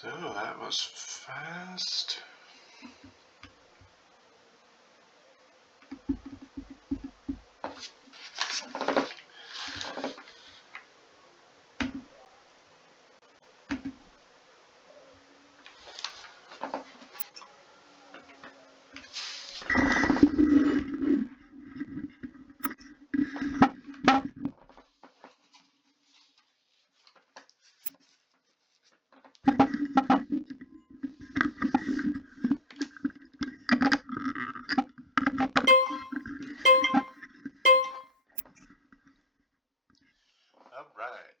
So that was fast. All right.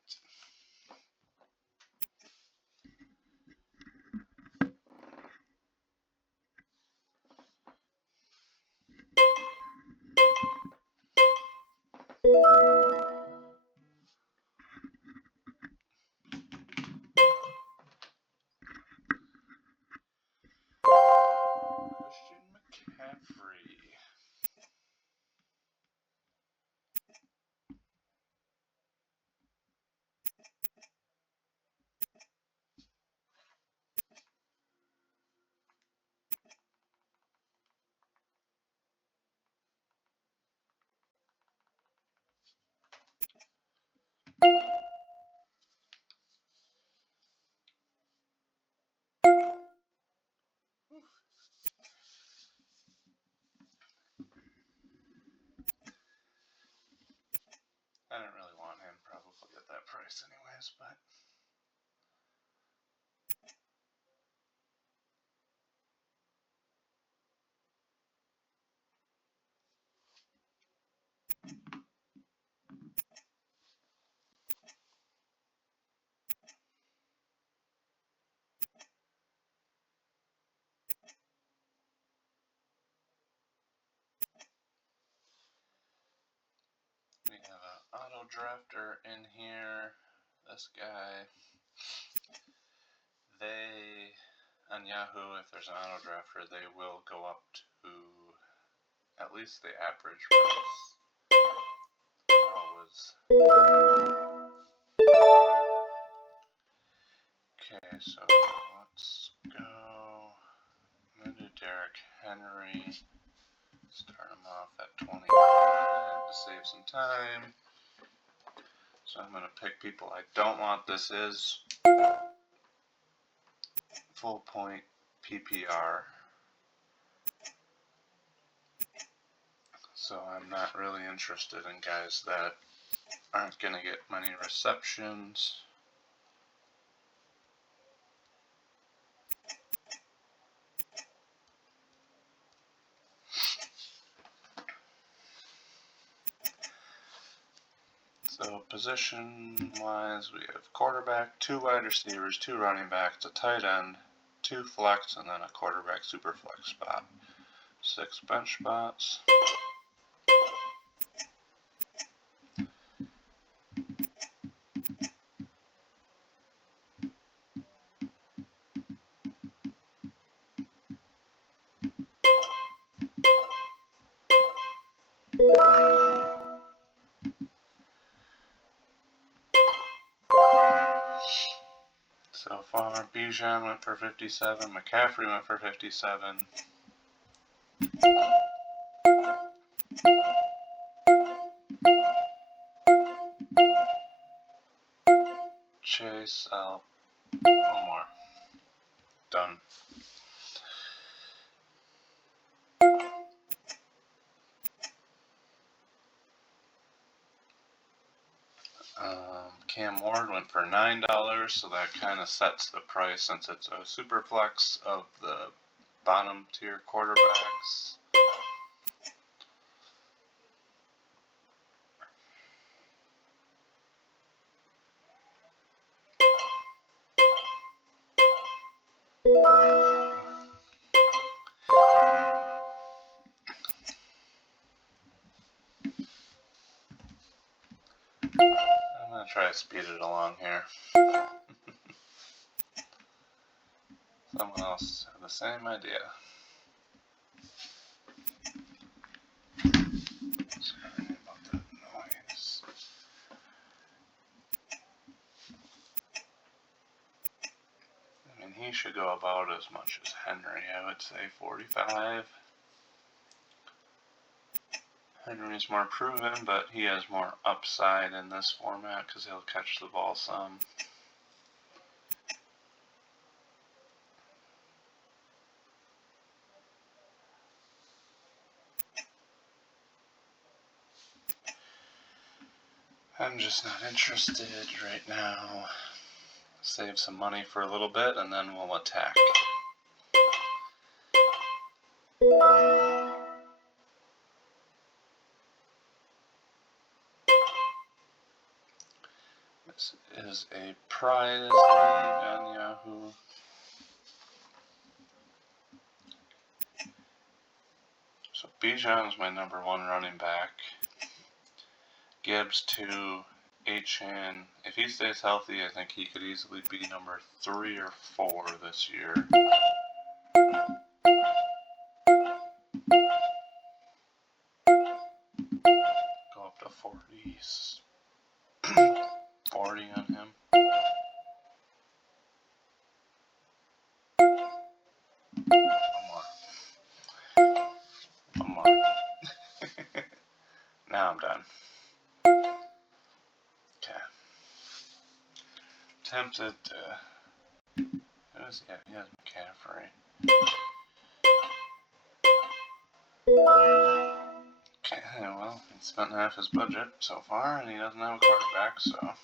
Christian McCaffrey. I didn't really want him probably at that price anyways, but we have an auto drafter in here. This guy, they on Yahoo, if there's an auto drafter, they will go up to at least the average price. Okay, so let's go. I'm gonna do Derrick Henry. Start him off at 25 to save some time. So I'm going to pick people I don't want. This is full point PPR. So I'm not really interested in guys that aren't going to get many receptions. So position-wise, we have quarterback, 2 wide receivers, 2 running backs, a tight end, 2 flex, and then a quarterback super flex spot. 6 bench spots. So far, Bijan went for 57, McCaffrey went for 57. Chase, one more. Done. Cam Ward went for $9, so that kind of sets the price since it's a super flex of the bottom tier quarterbacks. I'm going to try to speed it along here. Someone else had the same idea. Sorry about that noise. I mean, he should go about as much as Henry, I would say 45. Henry's more proven, but he has more upside in this format because he'll catch the ball some. I'm just not interested right now. Save some money for a little bit and then we'll attack. This is a prize league on Yahoo. So Bijan is my number 1 running back. Gibbs 2, Achan. If he stays healthy, I think he could easily be number 3 or 4 this year. Go up to 40s. 40 on him. One more. Now I'm done. Okay. Tempted to... He has McCaffrey. Okay, well, he spent half his budget so far, and he doesn't have a quarterback, so...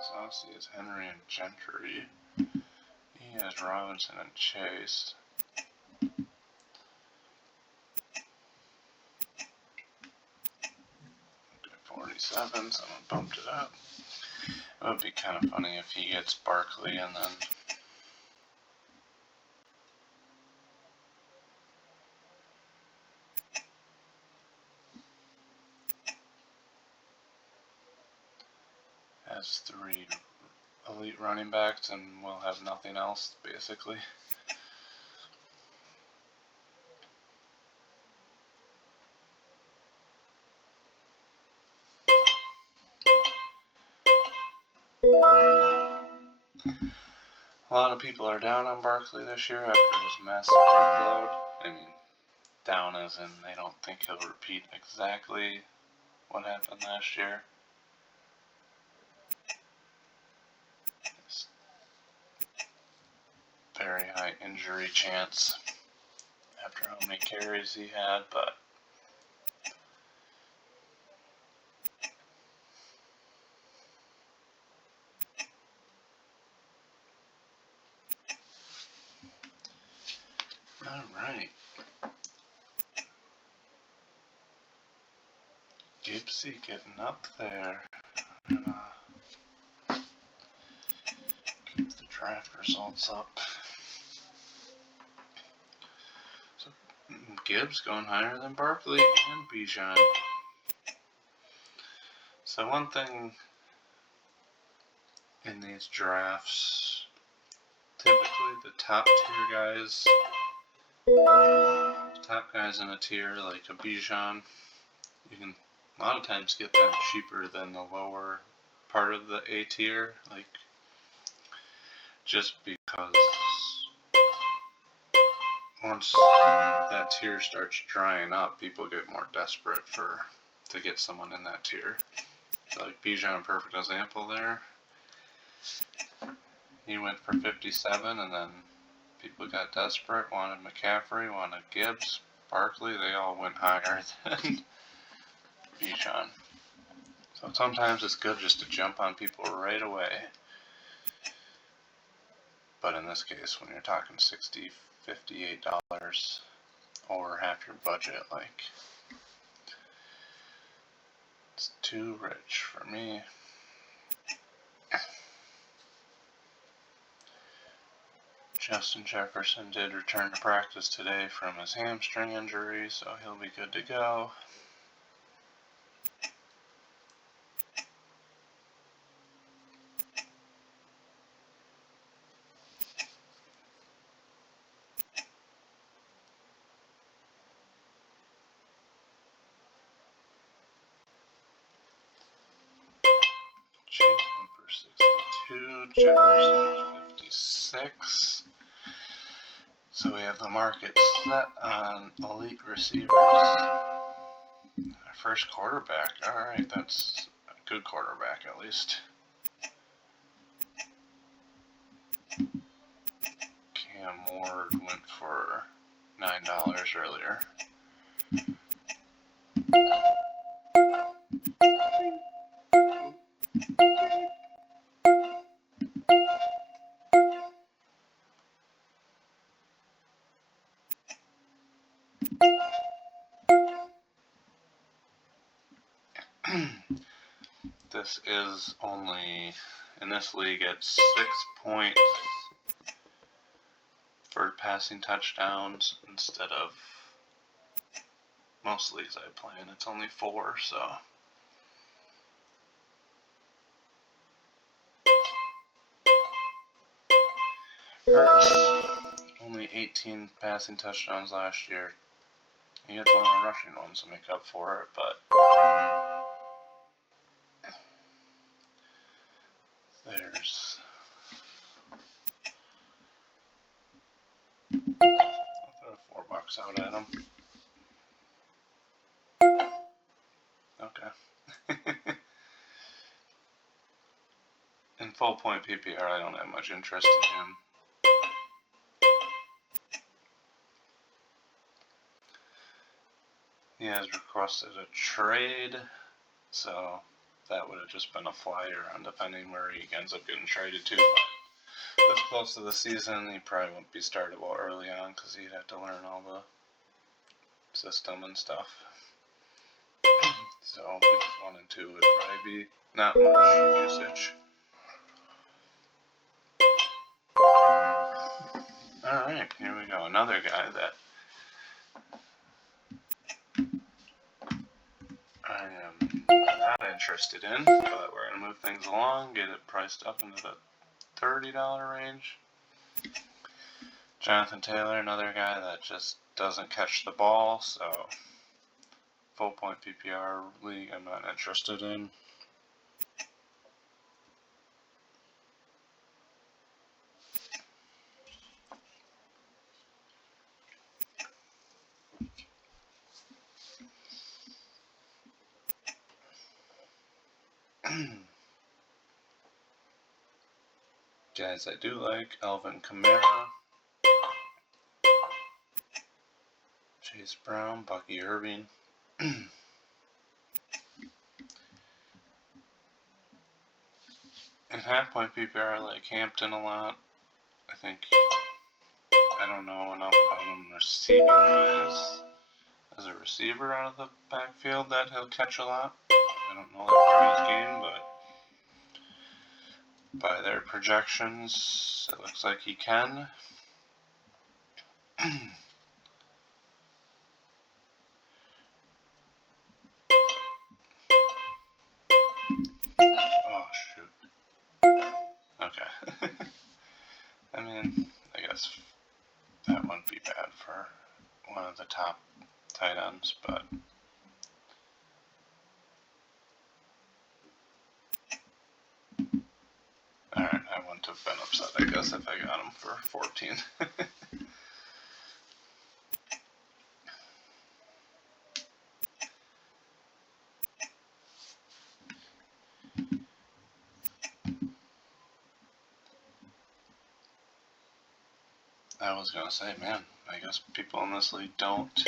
Saucy is Henry and Gentry. He has Robinson and Chase. 47, someone bumped it up. It would be kind of funny if he gets Barkley and then... has 3 elite running backs and we'll have nothing else, basically. A lot of people are down on Barkley this year after his massive workload. I mean, down as in they don't think he'll repeat exactly what happened last year. It's very high injury chance after how many carries he had, but alright. Gibbsy getting up there. Keep the draft results up. So Gibbs going higher than Barkley and Bijan. So one thing in these drafts, typically the top guys in a tier like a Bijan, you can a lot of times get them cheaper than the lower part of the A tier, like just because once that tier starts drying up, people get more desperate to get someone in that tier. So like Bijan, a perfect example there. He went for 57 and then people got desperate, wanted McCaffrey, wanted Gibbs, Barkley, they all went higher than Bijan. So sometimes it's good just to jump on people right away. But in this case, when you're talking $60, $58 or half your budget, like, it's too rich for me. Justin Jefferson did return to practice today from his hamstring injury, so he'll be good to go. 52, Jefferson 56. So we have the market set on elite receivers. Our first quarterback. Alright, that's a good quarterback at least. Cam Ward went for $9 earlier. This is only, in this league, it's 6 points for passing touchdowns instead of most leagues I play in. It's only 4, so. Hurts, only 18 passing touchdowns last year. He had one of the rushing ones to make up for it, but there's. I'll throw $4 out at him. Okay. In full point PPR, I don't have much interest in him. He has requested a trade, so that would have just been a flyer on depending where he ends up getting traded to. This close to the season, he probably won't be startable early on because he'd have to learn all the system and stuff. So week 1 and 2 would probably be not much usage. Alright, here we go. Another guy that I am not interested in, but we're going to move things along, get it priced up into the $30 range. Jonathan Taylor, another guy that just doesn't catch the ball, so full point PPR league I'm not interested in. Guys I do like, Alvin Kamara, Chase Brown, Bucky Irving. In half-point PPR, I like Hampton a lot. I think I don't know enough about him receiving wise. As a receiver out of the backfield, that he'll catch a lot. I don't know that part of his game, but by their projections, it looks like he can. Oh, shoot. Okay. I mean, I guess that wouldn't be bad for one of the top tight ends, but alright, I wouldn't have been upset, I guess, if I got him for 14. I was gonna say, man, I guess people in this league don't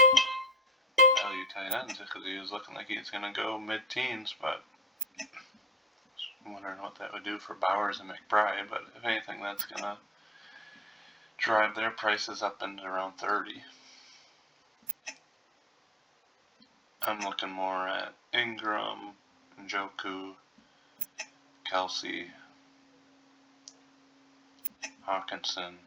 value tight ends because he was looking like he's gonna go mid-teens, but I'm wondering what that would do for Bowers and McBride, but if anything, that's gonna drive their prices up into around 30. I'm looking more at Ingram, Njoku, Kelsey, Hawkinson.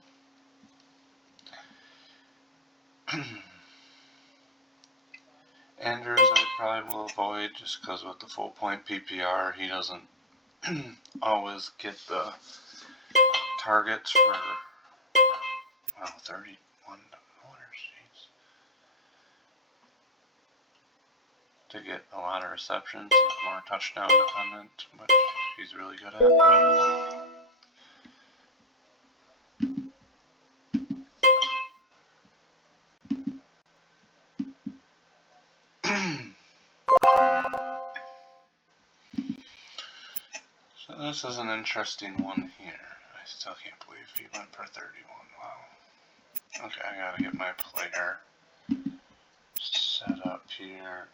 Andrews I probably will avoid just because with the full point PPR he doesn't always get the targets for $31. Jeez. To get a lot of receptions, he's more touchdown dependent, which he's really good at. This is an interesting one here. I still can't believe he went for 31. Wow. Okay, I gotta get my player set up here.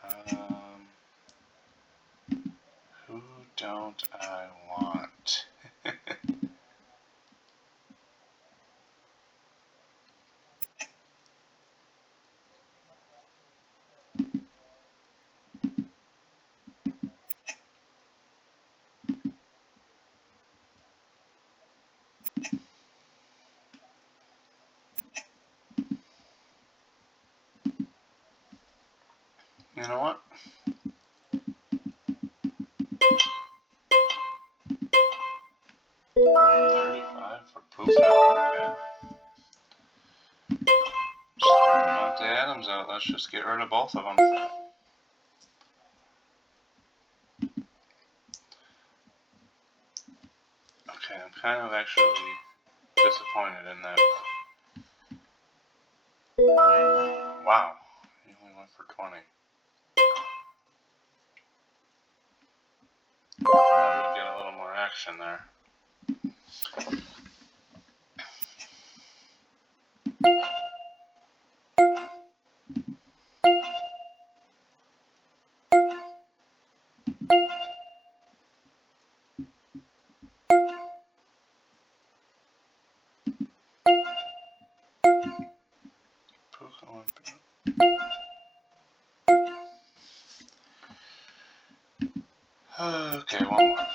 Who don't I want? You know what? $35 for Puka. Okay. Starting Monte Adams out. Let's just get rid of both of them. Okay, I'm kind of actually disappointed in that. Wow, he only went for 20. Thought we'd get a little more action there. Puka went okay, one more.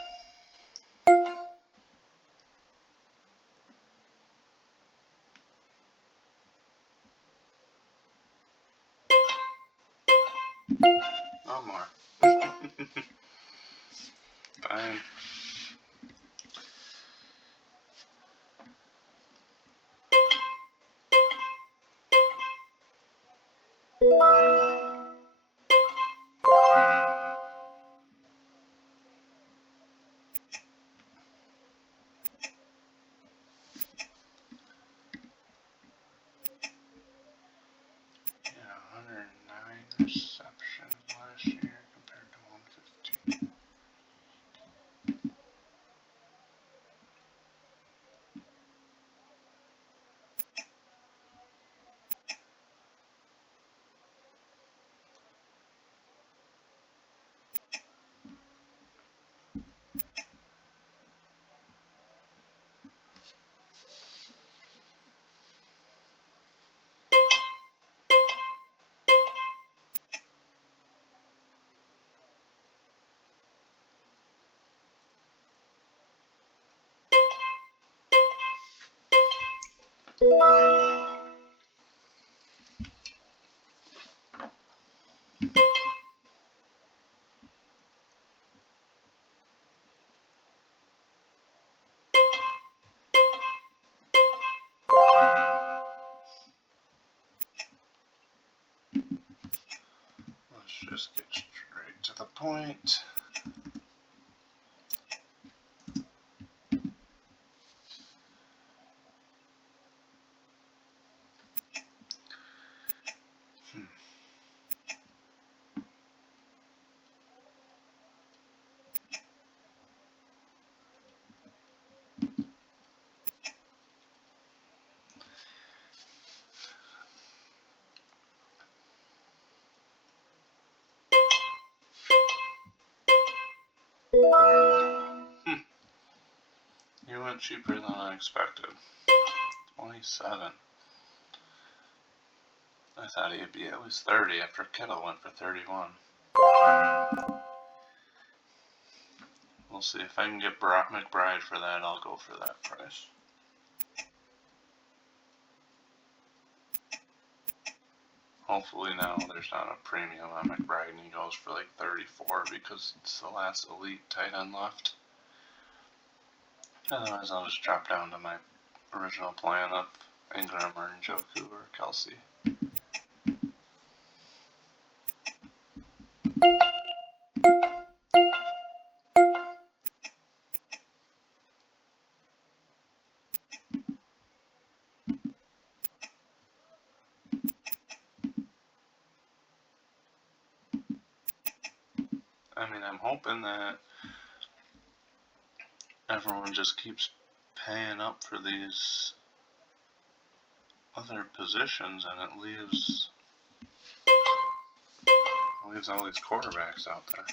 One more. Fine. Yeah, 109 receptions last year compared to 115. Let's just get straight to the point. You went cheaper than I expected. 27. I thought he'd be at least 30 after Kittle went for 31. We'll see if I can get McBride for that. I'll go for that price. Hopefully now there's not a premium on McBride and he goes for like 34 because it's the last elite tight end left. Otherwise I'll just drop down to my original plan of Ingram or Njoku or Kelsey. I mean, I'm hoping that everyone just keeps paying up for these other positions, and it leaves all these quarterbacks out there.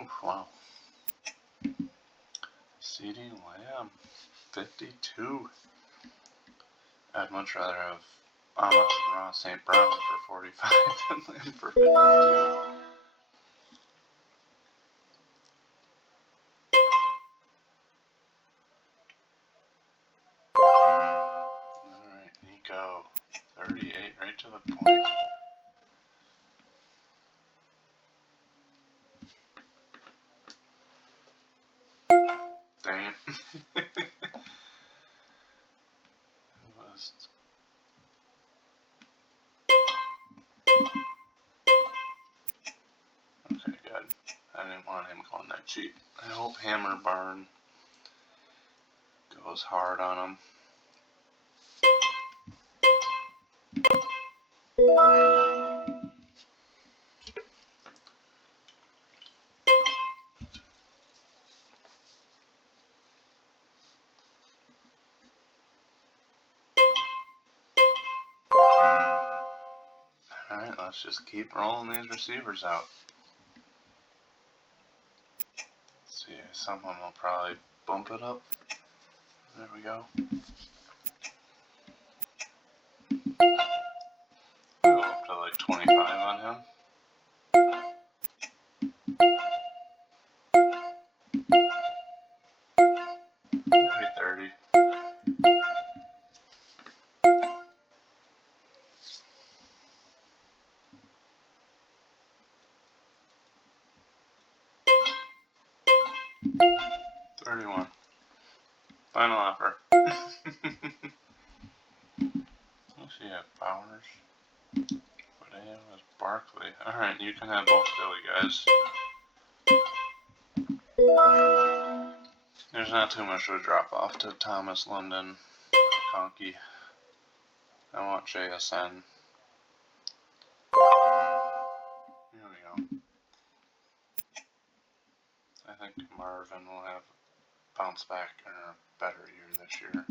Oof, wow. CeeDee Lamb, 52. I'd much rather have Amon-Ra St. Brown for 45 than Lamb for 52. Alright, Nico, 38, right to the point. Dang it. Okay, good. I didn't want him going that cheap. I hope Hammer Barn goes hard on him. Alright, let's just keep rolling these receivers out. Let's see, someone will probably bump it up. There we go. Go up to like 25 on him. Maybe 30. $31. Final offer. Let's see, Bowers. What I have is Barkley. Alright, you can have both Philly guys. There's not too much of a drop off to Thomas, London, Conkey. I want JSN. Here we go. I think Marvin will have bounce back in a better year this year.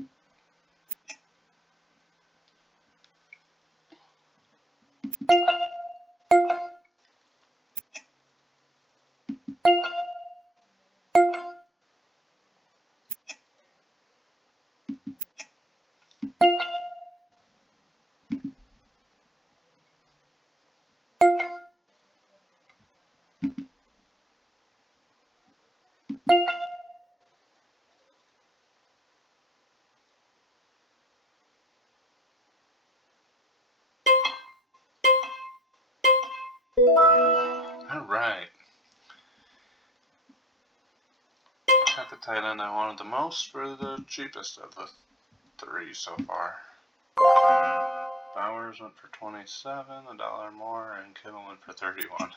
Alright. Got the tight end I wanted the most for the cheapest of the three so far. Bowers went for 27, $1 more, and Kittle went for 31.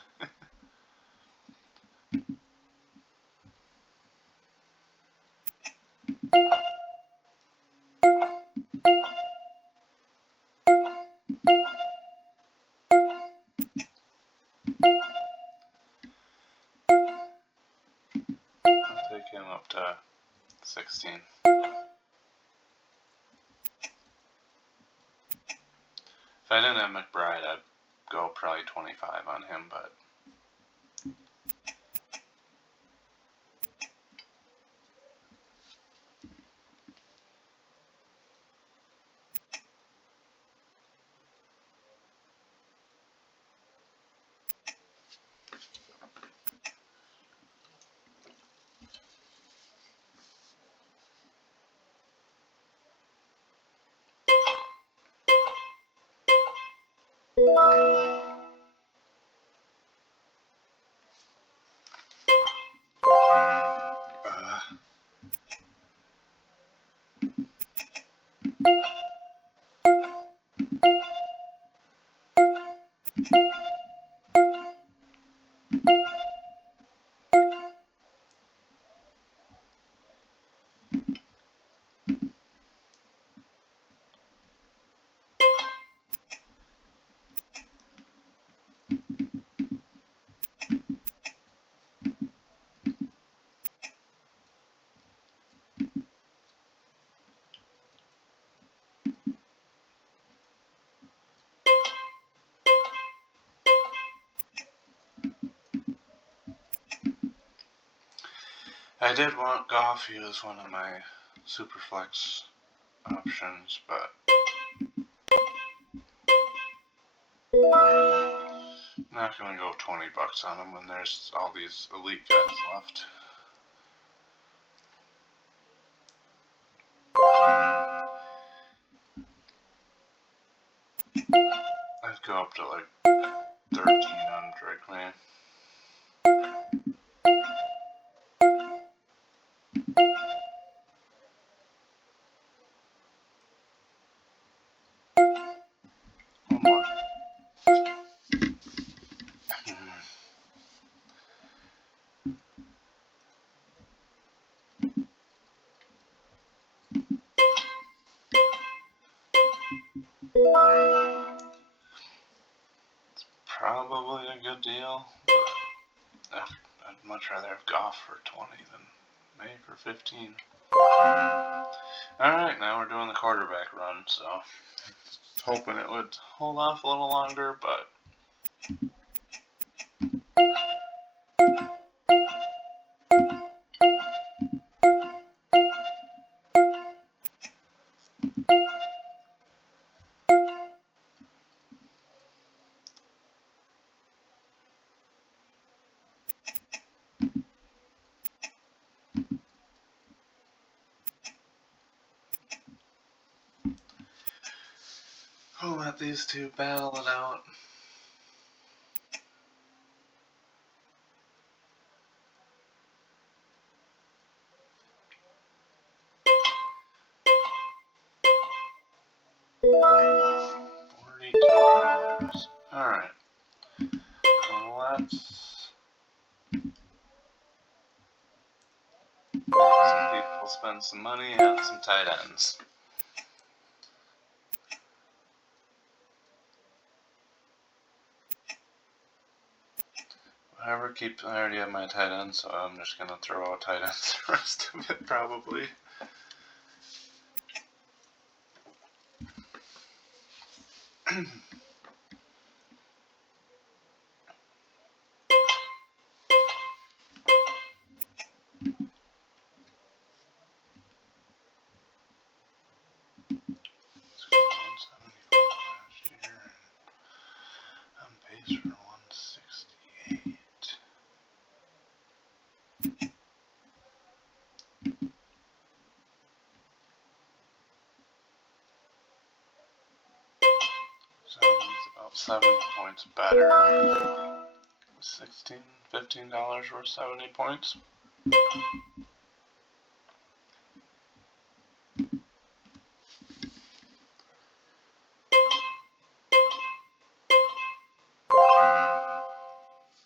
I'll take him up to 16. If I didn't have McBride, I'd go probably 25 on him, but I did want Goff. He was one of my SuperFlex options, but not gonna go $20 on him when there's all these elite guys left. I'd go up to like 13 on Drake Man. One more. It's probably a good deal, but I'd much rather have Goff for 20 than May for 15. Alright, now we're doing the quarterback run, so hoping it would hold off a little longer, but we'll let these two battle it out. $42. Alright. Let's some people spend some money on some tight ends. Whoever keeps, I already have my tight end, so I'm just gonna throw out tight ends the rest of it probably. Last year, on pace for 168. So he's about 70 points better. $15 worth 70 points.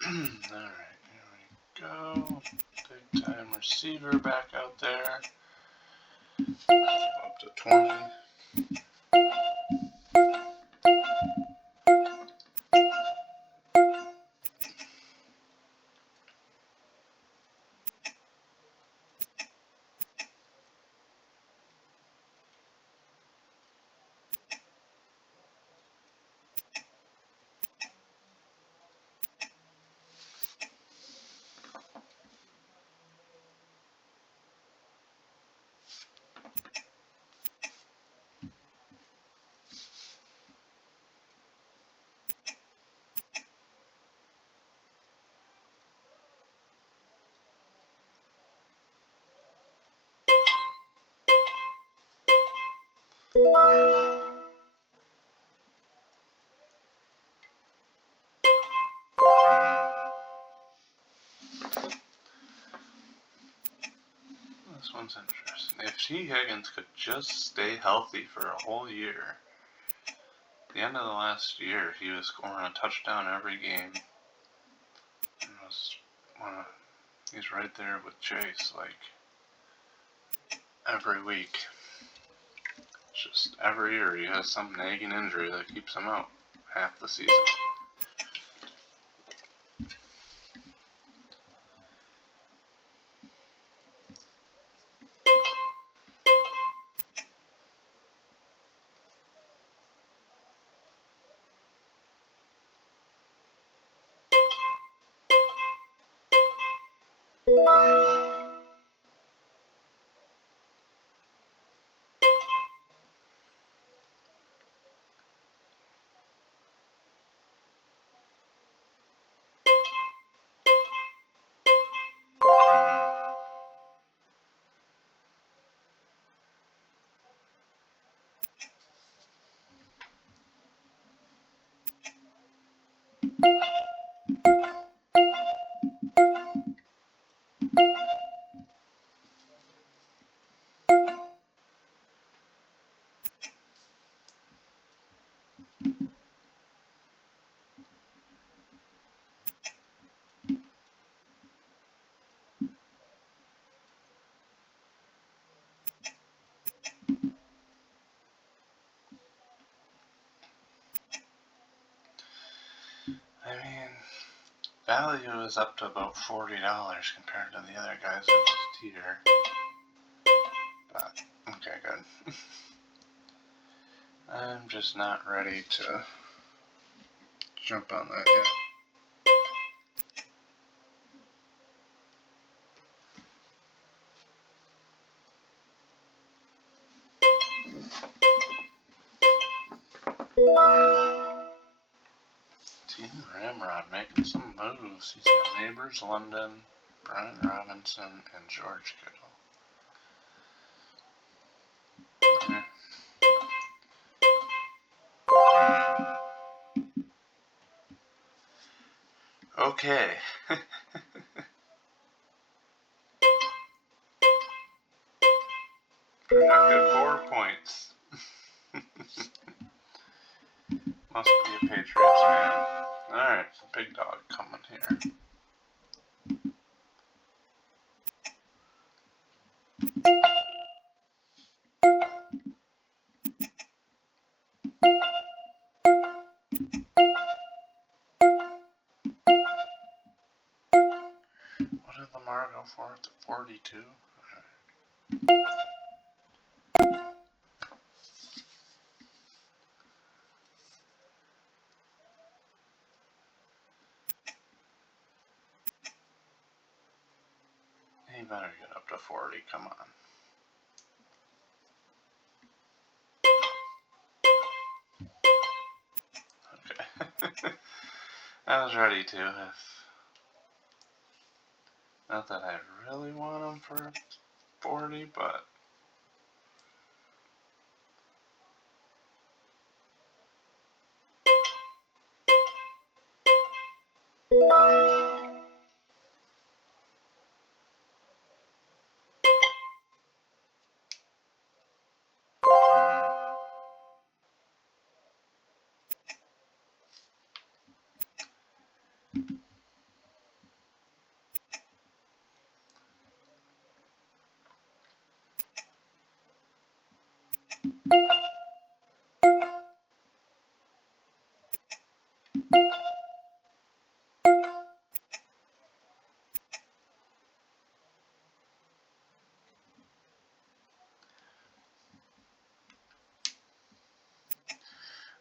Alright, here we go. Big time receiver back out there. Up to 20. This one's interesting. If T. Higgins could just stay healthy for a whole year, at the end of the last year, he was scoring a touchdown every game. He's right there with Chase, like, every week. It's just every year he has some nagging injury that keeps him out half the season. I mean, value is up to about $40 compared to the other guys in this tier. But, okay, good. I'm just not ready to jump on that yet. Team Ramrod making some moves. He's got Neighbors London, Brian Robinson, and George Kittle. Okay. Projected 4 points. Must be a Patriots fan. Alright, big dog coming here. What did Lamar go for at the 42? He better get up to 40, come on. Okay. I was ready to. Not that I really want him for 40, but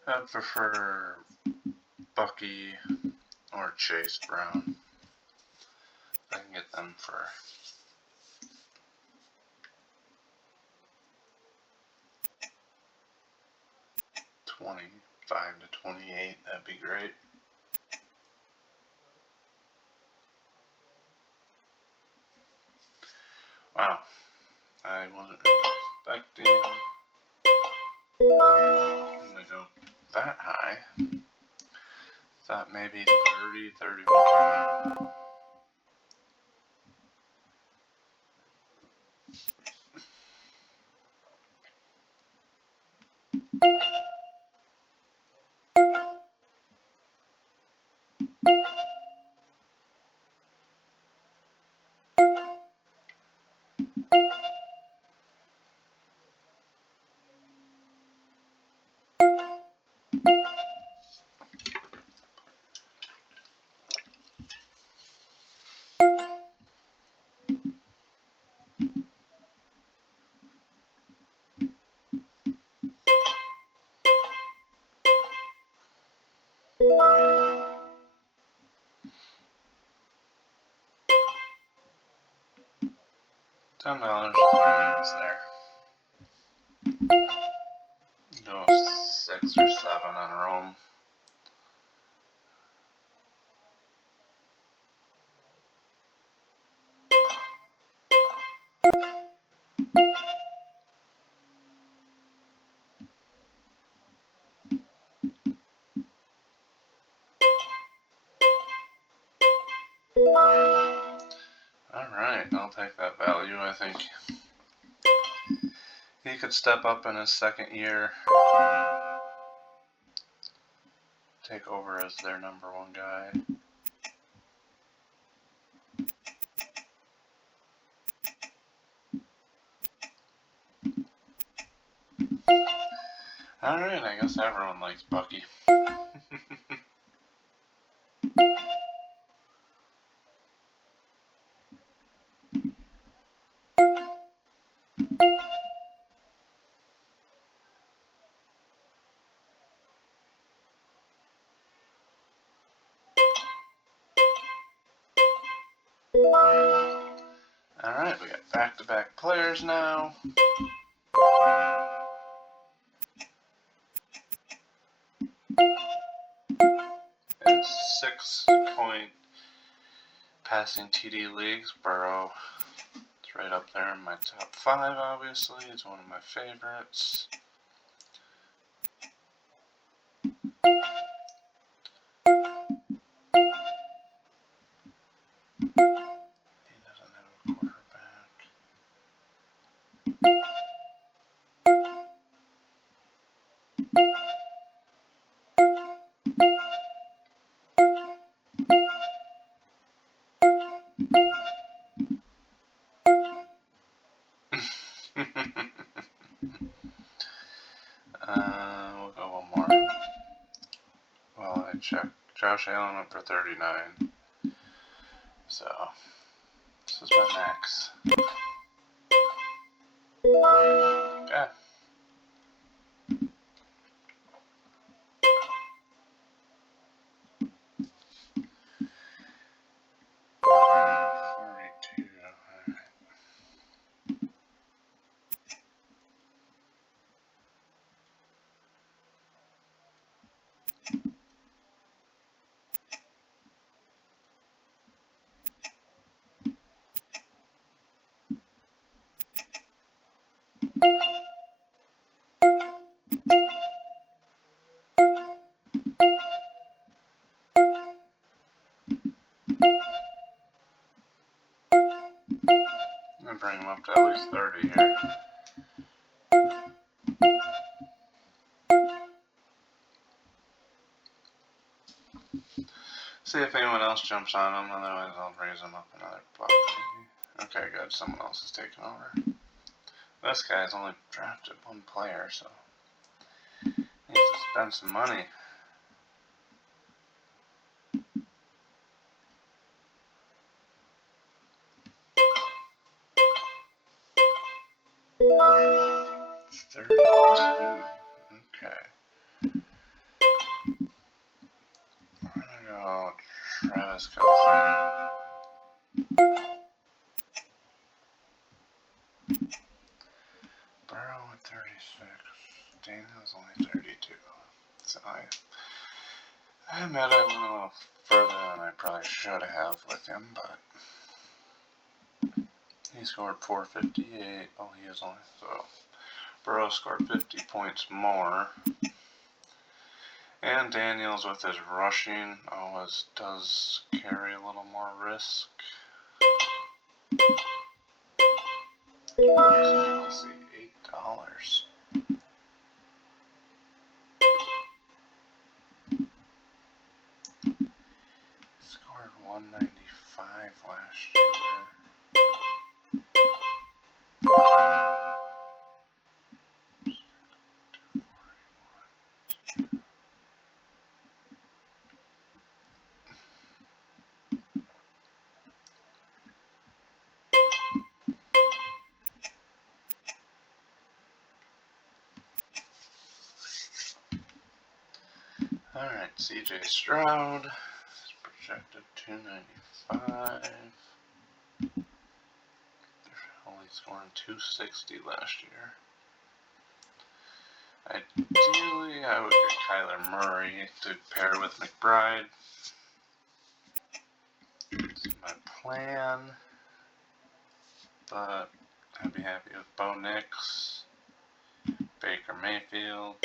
I'd prefer Bucky or Chase Brown. I can get them for $25 to $28. That'd be great. Wow, I wasn't expecting him to go that high. Thought maybe 30, 31. $10 there. Go 6 or 7 on Rome. Alright, I'll take that value. I think he could step up in his second year, take over as their number one guy. Alright, I guess everyone likes Bucky. Alright, we got back-to-back players now. And 6-point passing TD leagues. Burrow is right up there in my top 5, obviously. He's one of my favorites. He doesn't have a quarterback. We'll go one more. Well, I check. Josh Allen up for 39. So, this is my max. Okay. I'm gonna bring him up to at least 30 here. See if anyone else jumps on him, otherwise I'll raise him up another buck. Okay, good. Someone else is taking over. This guy's only drafted one player, so he needs to spend some money. Okay. I'm gonna go Travis Kelce. Burrow at 36. Daniel's only 32. So I admit I went a little further than I probably should have with him, but he scored 458. Oh, he is only so. Burrow scored 50 points more. And Daniels with his rushing always does carry a little more risk. Let's see, $8. Scored 195 last year. Alright, CJ Stroud is projected 295. Only scoring 260 last year. Ideally, I would get Kyler Murray to pair with McBride. That's my plan. But I'd be happy with Bo Nix, Baker Mayfield,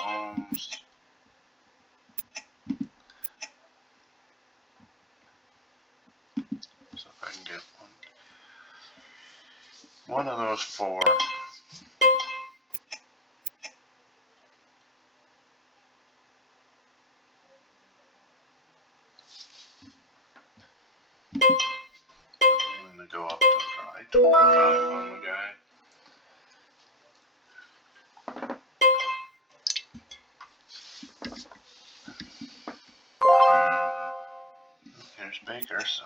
Holmes. goes 4. I'm going to go up to probably 25 on the guy. There's Baker, so.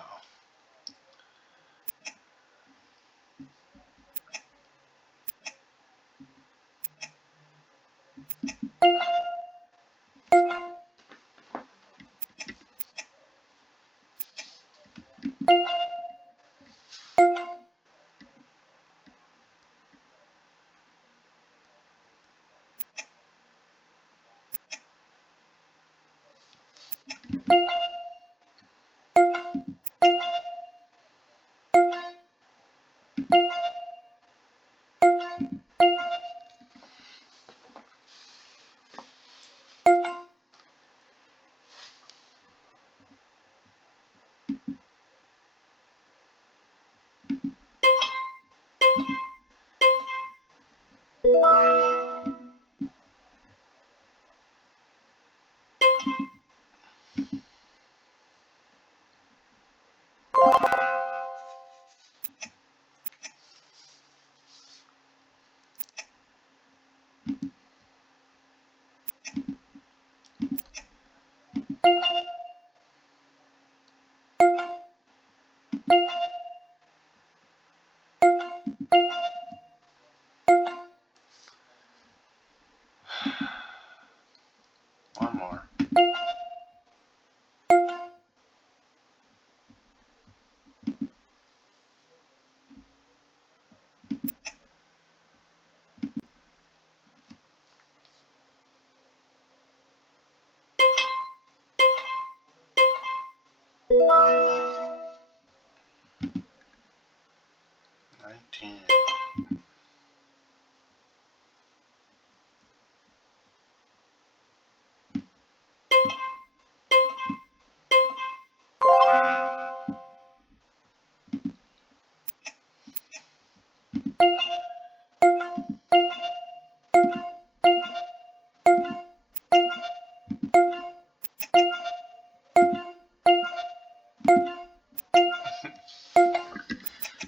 One more.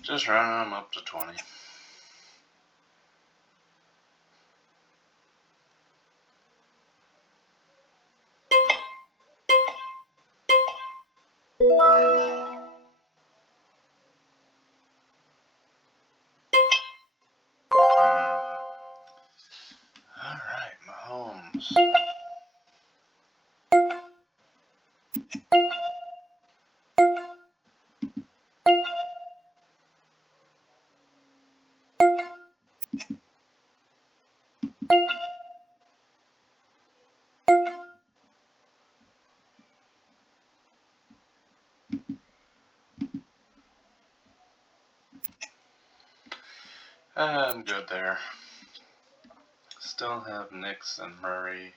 Just running them up to 20. Alright, Mahomes. I'm good there. Still have Nix and Murray.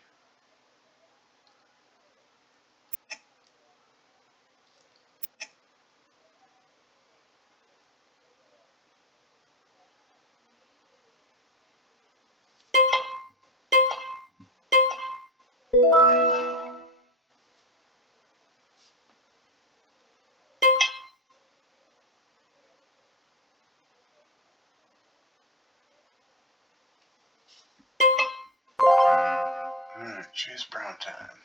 Alright, Chase Brown time.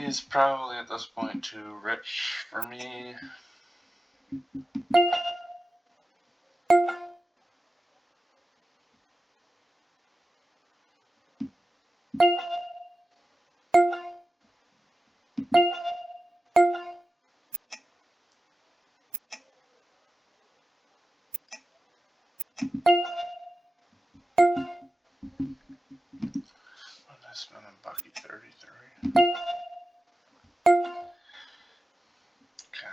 He's probably at this point too rich for me. I spent a bucky 33. Okay.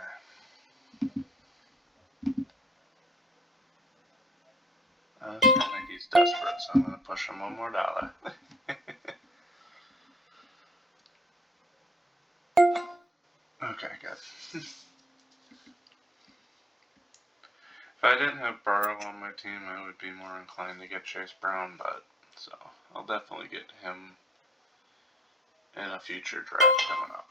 I was gonna think he's desperate, so I'm gonna push him one more dollar. Okay, good. If I didn't have Burrow on my team, I would be more inclined to get Chase Brown, but so I'll definitely get him in a future draft coming up.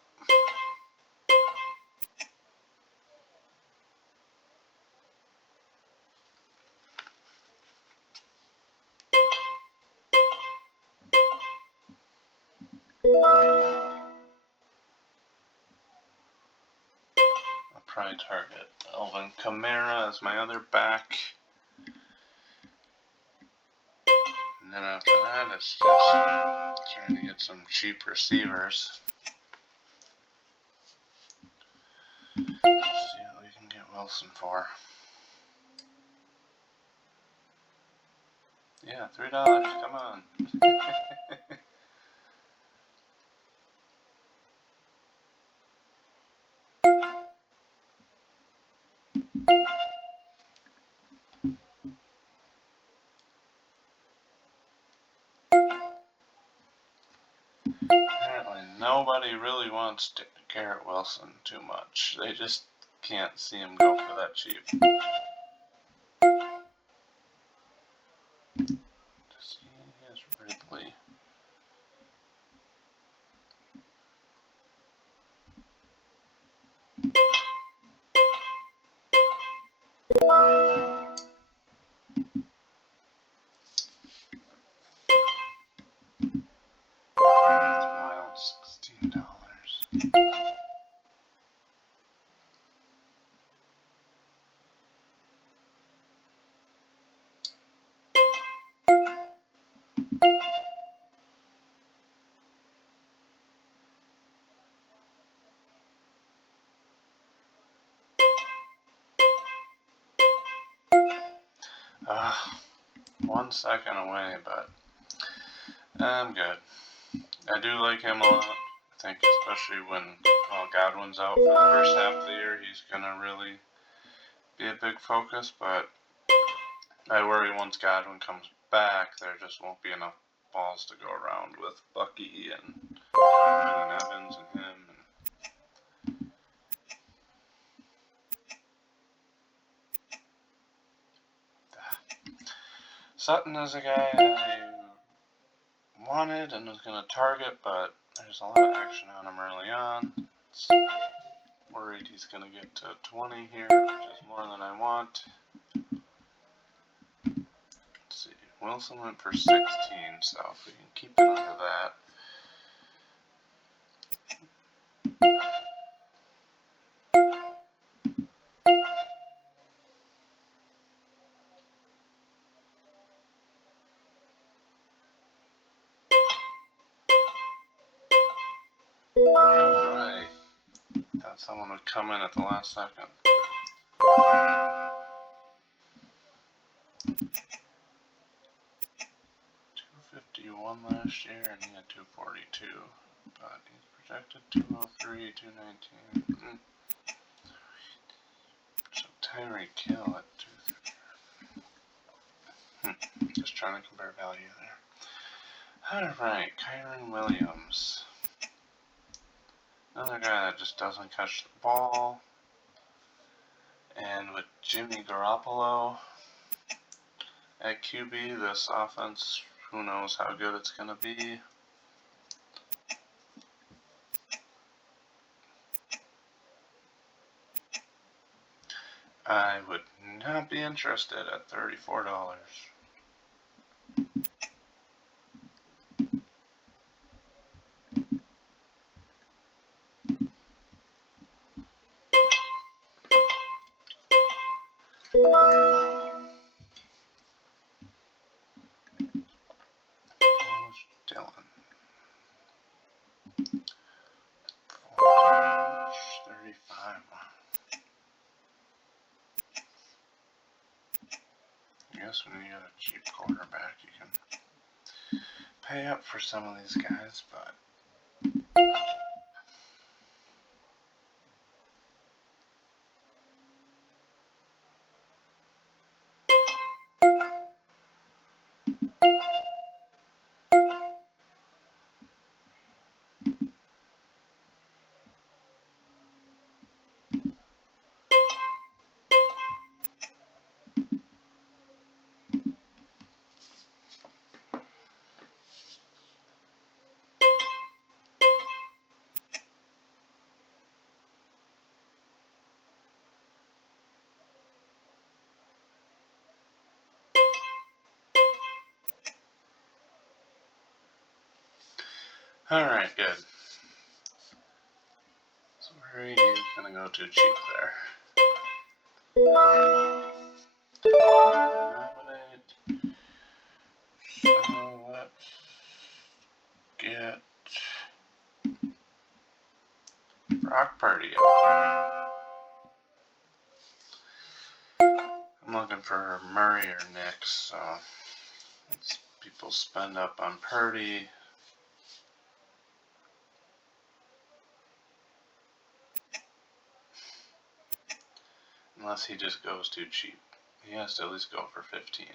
I'll probably target Alvin Kamara as my other back. And then after that, it's just trying to get some cheap receivers. See what we can get Wilson for. Yeah, $3. Come on. Apparently nobody really wants Garrett Wilson too much. They just can't see him go for that cheap. Just here's Ridley. That's wild, $16. Ah, 1 second away, but I'm good. I do like him a lot. I think especially when Godwin's out for the first half of the year, he's going to really be a big focus, but I worry once Godwin comes back, there just won't be enough balls to go around with Bucky and Evans and him. Sutton is a guy I wanted and was going to target, but there's a lot of action on him early on. Worried he's going to get to 20 here, which is more than I want. Let's see. Wilson went for 16, so if we can keep it under that. Alright. Thought someone would come in at the last second. 251 last year, and he had 242. But he's projected 203, 219. So Tyreek Hill at 230. Just trying to compare value there. Alright, Kyron Williams. Another guy that just doesn't catch the ball. And with Jimmy Garoppolo at QB, this offense, who knows how good it's going to be. I would not be interested at $34. Dylan. 35. I guess when you get a cheap quarterback, you can pay up for some of these guys, but Alright, good. So where are you gonna go too cheap there? Nominate. So let's get Rock Party up there. I'm looking for Murray or Nick, so let's people spend up on Purdy. Unless he just goes too cheap. He has to at least go for 15.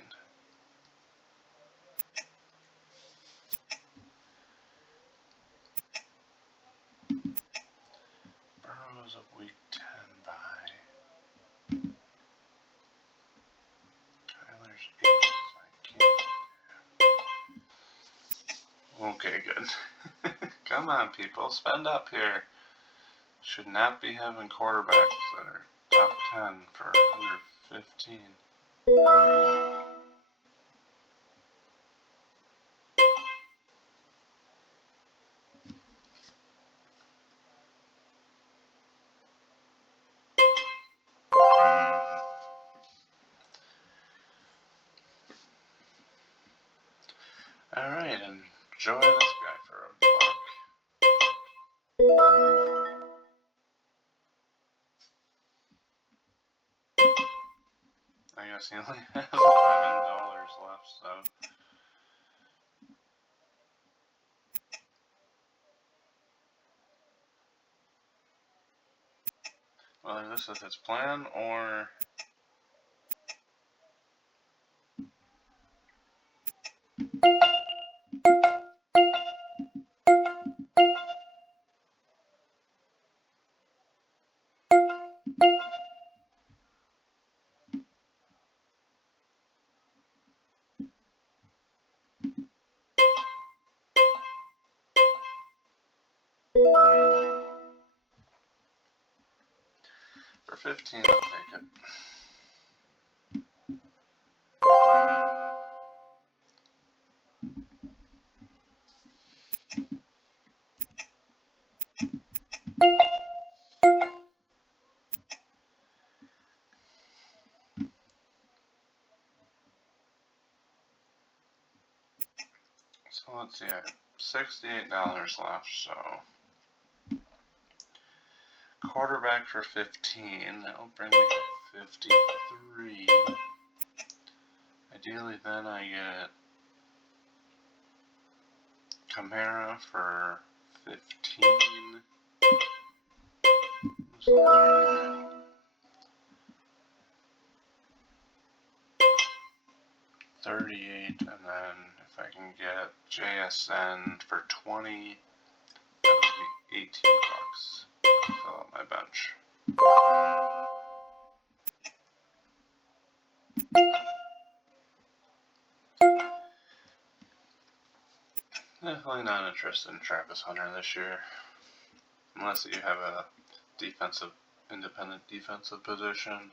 Burrow's a week 10 buy. Tyler's 8. I can't. Okay, good. Come on, people. Spend up here. Should not be having quarterbacks that are top 10 for under 15. Alright, enjoy this guy for a buck. I guess he only has $11 left, so. Whether this is his plan or for 15, I'll take it. So let's see, I have $68 left, so quarterback for 15, that'll bring me to 53. Ideally then I get Camara for 15. So 38, and then if I can get JSN for 20, that would be 18 bucks. Fill out my bench. Definitely not interested in Travis Hunter this year, unless you have a independent defensive position.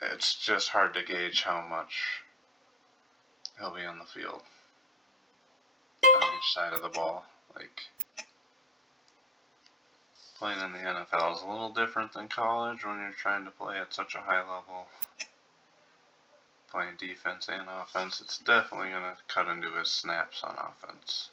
It's just hard to gauge how much he'll be on the field on each side of the ball. Like, playing in the NFL is a little different than college when you're trying to play at such a high level. Playing defense and offense, it's definitely going to cut into his snaps on offense.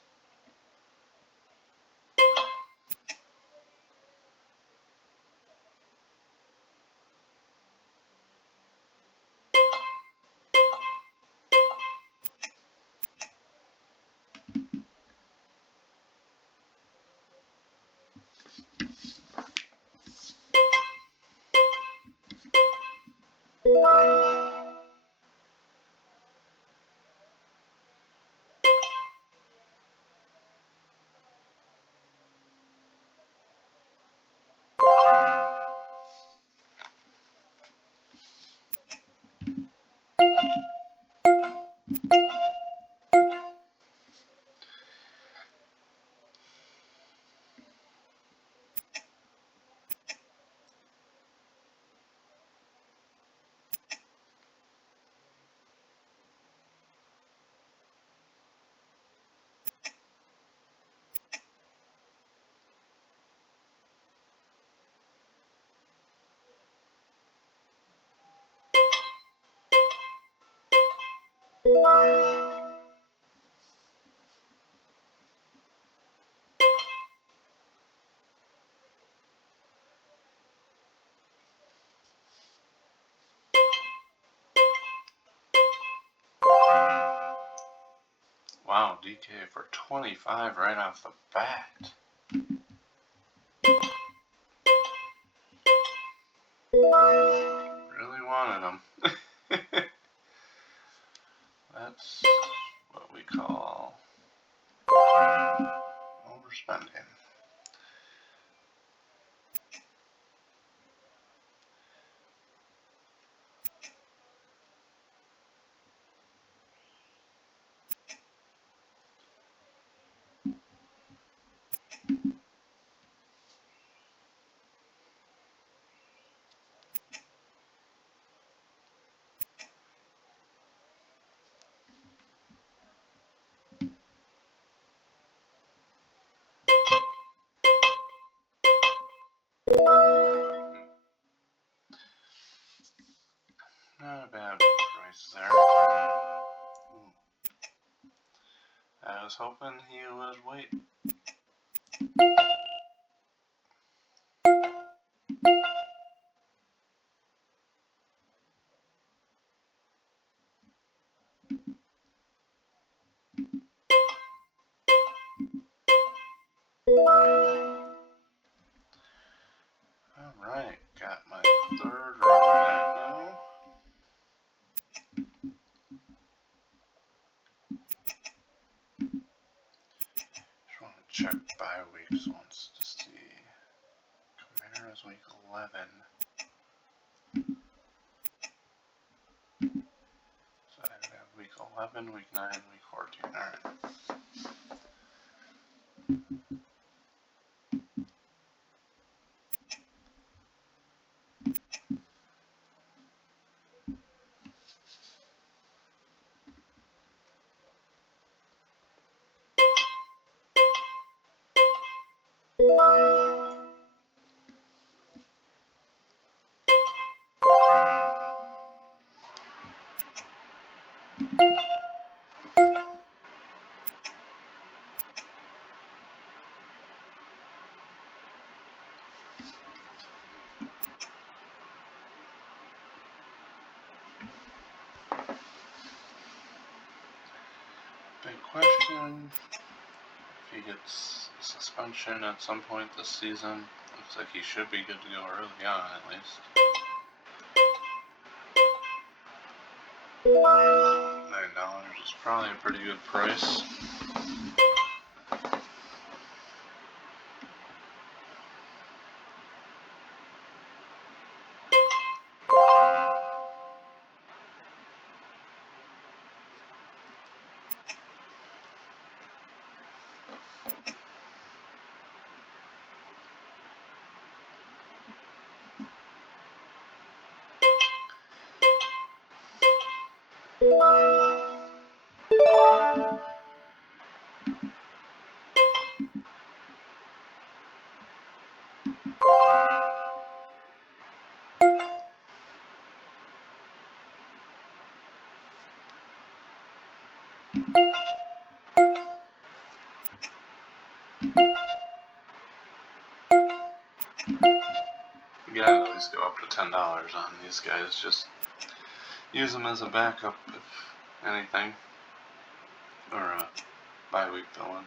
Wow, DK for 25 right off the bat. Really wanted him. That's what we call overspending. Not a bad price there. I was hoping he would wait. Alright, got my third running back now. Just want to check bye weeks once to see. Camara's week 11. So I have week 11, week 9, week 14. Alright. Big question. If he gets a suspension at some point this season, looks like he should be good to go early on at least. $9 is probably a pretty good price. You gotta at least go up to $10 on these guys. Just use them as a backup if anything, or a bye-week fill-in.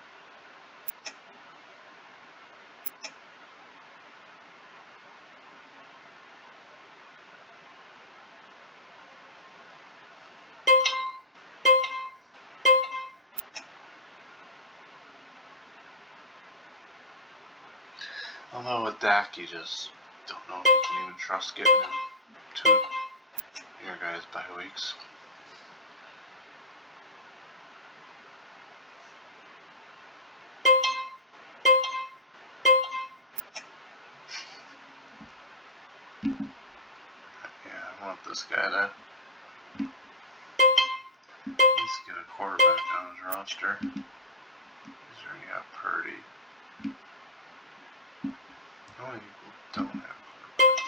Although with Dak, you just don't know if you can even trust getting him to your guys' bye weeks. Yeah, I want this guy to at least get a quarterback on his roster. He's already got Purdy. How many people don't have quarterbacks?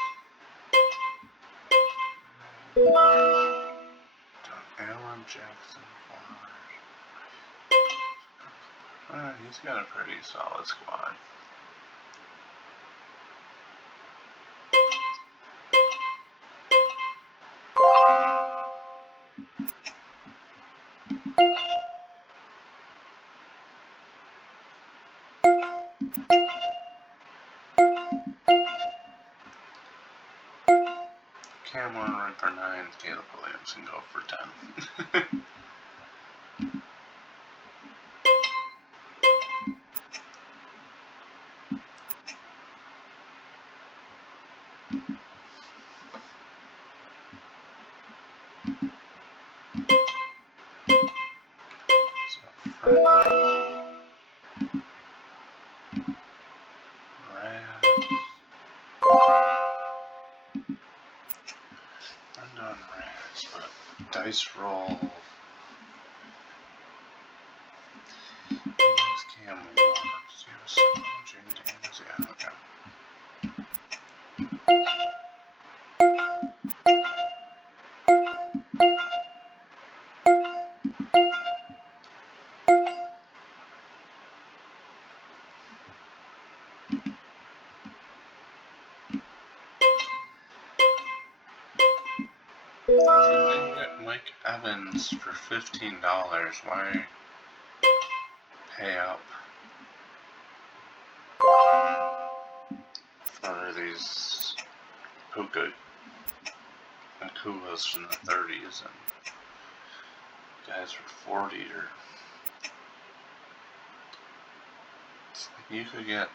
Allen, Jackson. he's got a pretty solid squad. Cameron right for 9, Caleb Williams can go for 10. Dice roll. Cam Watts. Yeah, okay. They can get Mike Evans for $15. Why pay up for these Puka Akuas from the 30s and guys for 40 or you could get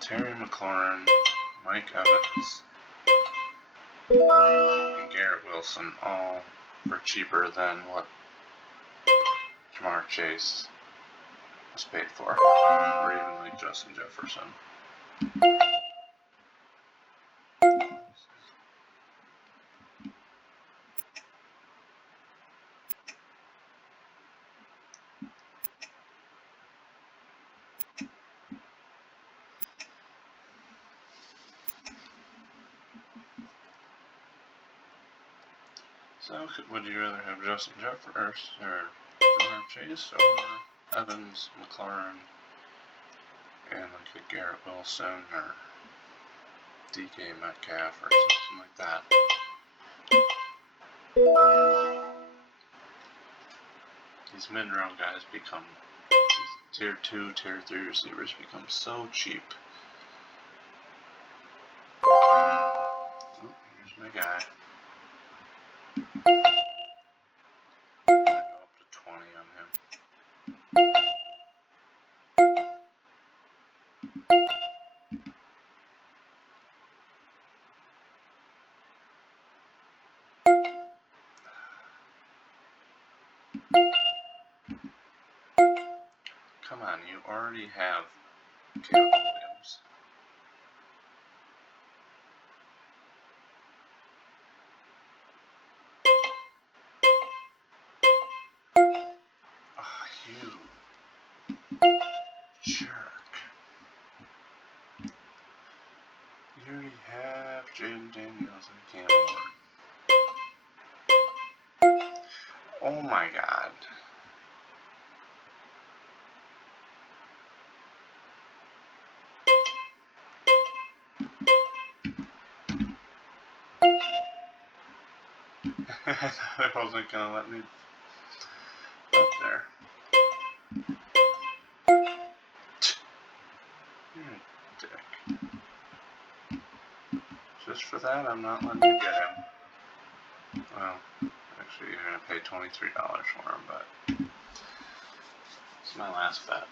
Terry McLaurin, Mike Evans, and Garrett Wilson all for cheaper than what Jamar Chase was paid for, or even like Justin Jefferson. So, would you rather have Justin Jefferson or Jamar Chase or Evans, McLaurin, and like a Garrett Wilson or DK Metcalf or something like that? These mid-round guys become, tier 2, tier 3 receivers become so cheap. Oh, here's my guy. I'm gonna go up to 20 on him. Come on, you already have Caleb Williams. Oh, you jerk. You already have Jaden Daniels and Cam Ward. Oh my god. I thought it wasn't gonna let me up there. You're a dick. Just for that, I'm not letting you get him. Well, actually, you're gonna pay $23 for him, but it's my last bet.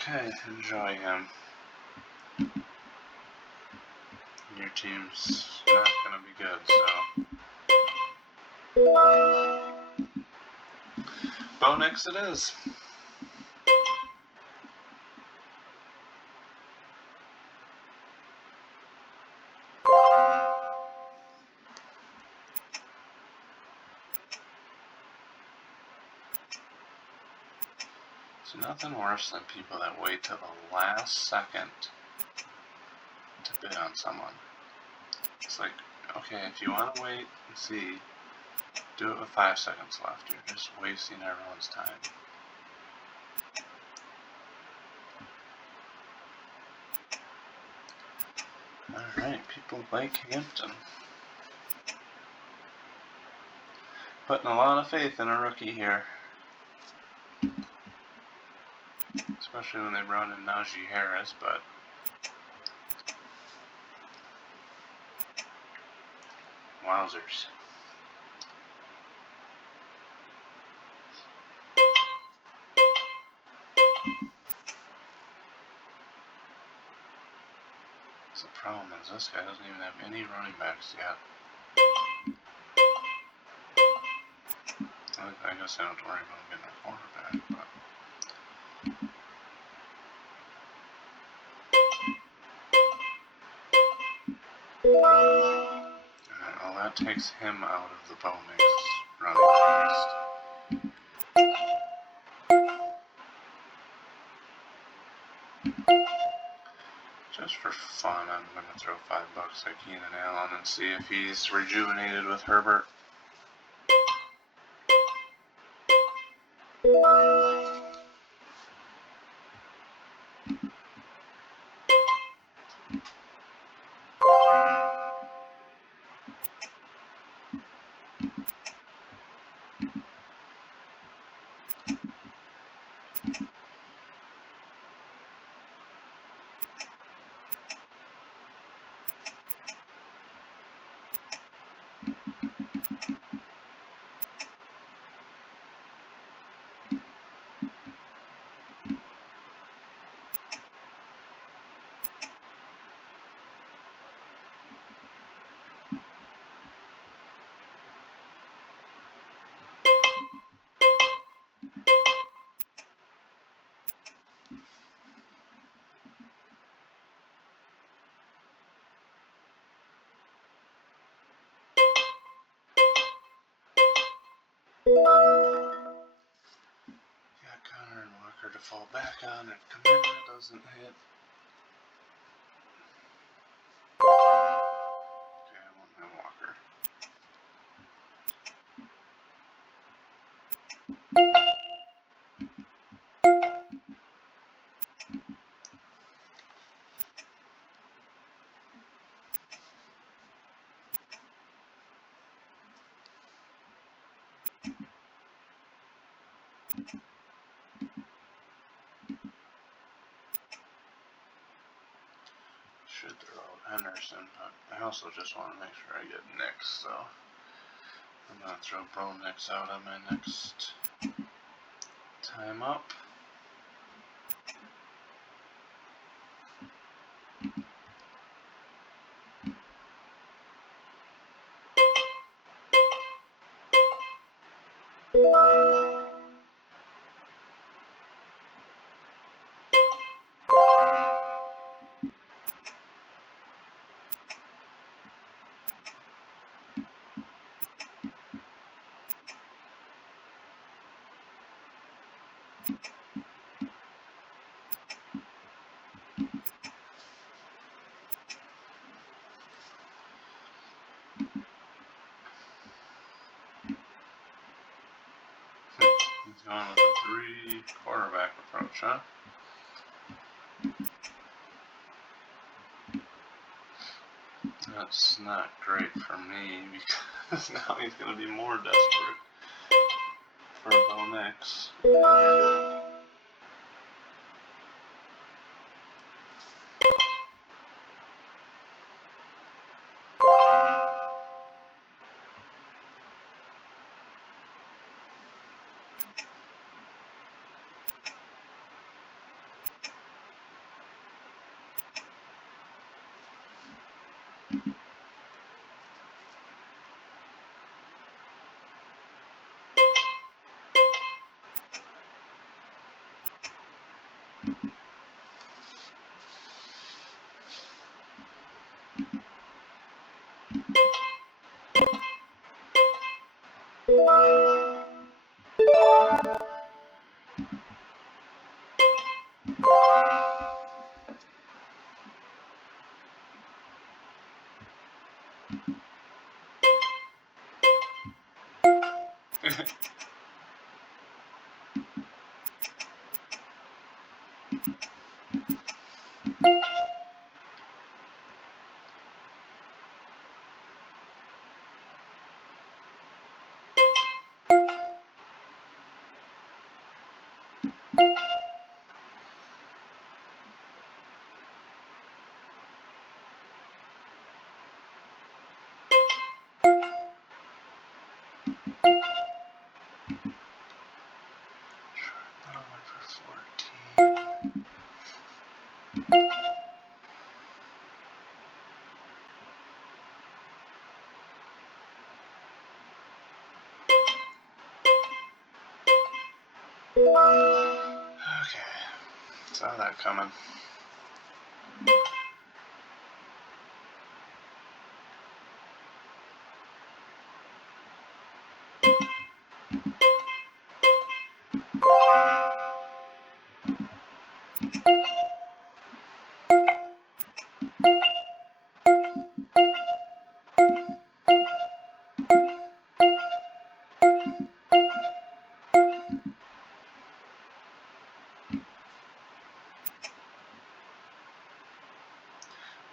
Okay, enjoy him. Your team's not gonna be good, so. Bo Nix it is. There's nothing worse than people that wait till the last second to bid on someone. It's like, okay, if you want to wait and see, Do it with 5 seconds left. You're just wasting everyone's time. Alright, people like Hampton. Putting a lot of faith in a rookie here. Especially when they brought in Najee Harris, but wowzers. The problem is this guy doesn't even have any running backs yet. I guess I don't have to worry about getting a quarterback, but alright, well that takes him out of the Bo Nix running list. Just for fun, I'm going to throw $5 at Keenan Allen and see if he's rejuvenated with Herbert. Got Connor and Walker to fall back on if Kamara doesn't hit. Okay, I want my Walker. Should throw out Henderson, but I also just want to make sure I get Nix, so I'm going to throw Bo Nix out on my next time up. He's going with a 3 quarterback approach, huh? That's not great for me because now he's going to be more desperate for Bo Nix. Okay, saw that coming.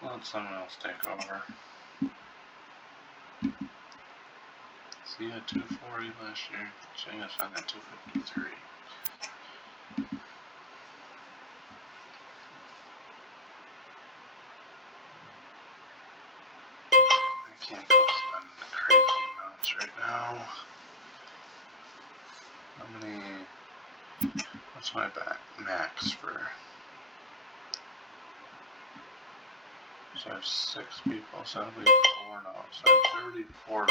Let someone else take over. See, you had 240 last year. Shane has found at 253. I can't go spending the crazy amounts right now. How many? What's my max for? So I have 6 people, so that'll be 4 now. So I have $34.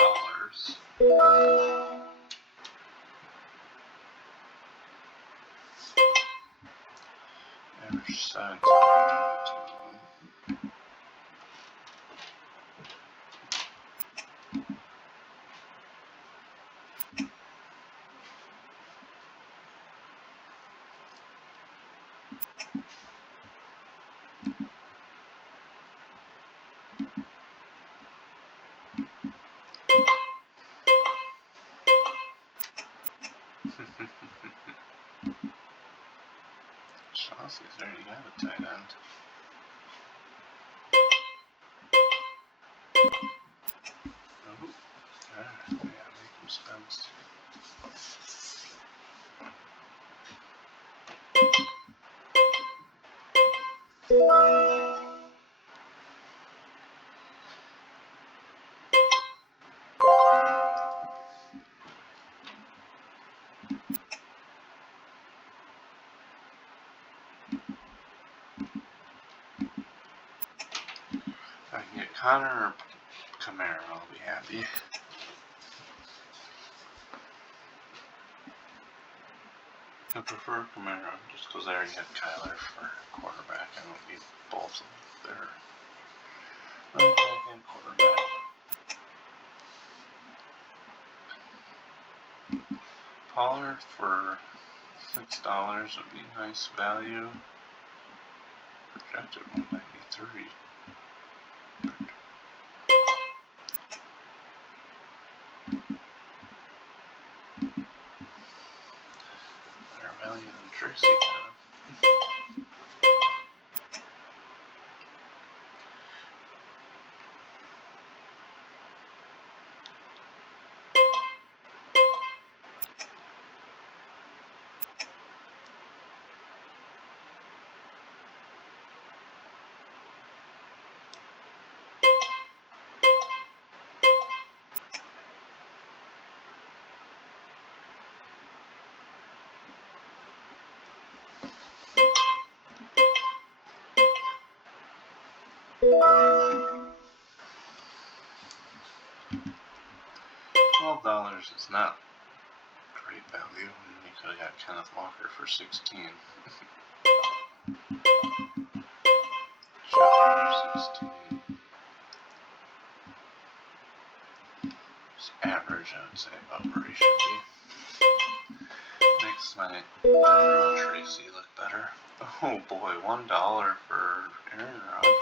Average 17. Chelsea's already got a tight end. Oh, alright, yeah, make him spend. If I can get Connor or Camaro, I'll be happy. I prefer Camaro just because I already had Kyler for quarterback. I don't need both of their running back and quarterback. Pollard for $6 would be nice value. Projected 193. Better value than Tracy kind of. $12 is not great value. You could have got Kenneth Walker for 16. Shot for 16. It's average, I would say, about where he should be. Makes my Tracy look better. Oh boy, $1 for Aaron Rodgers.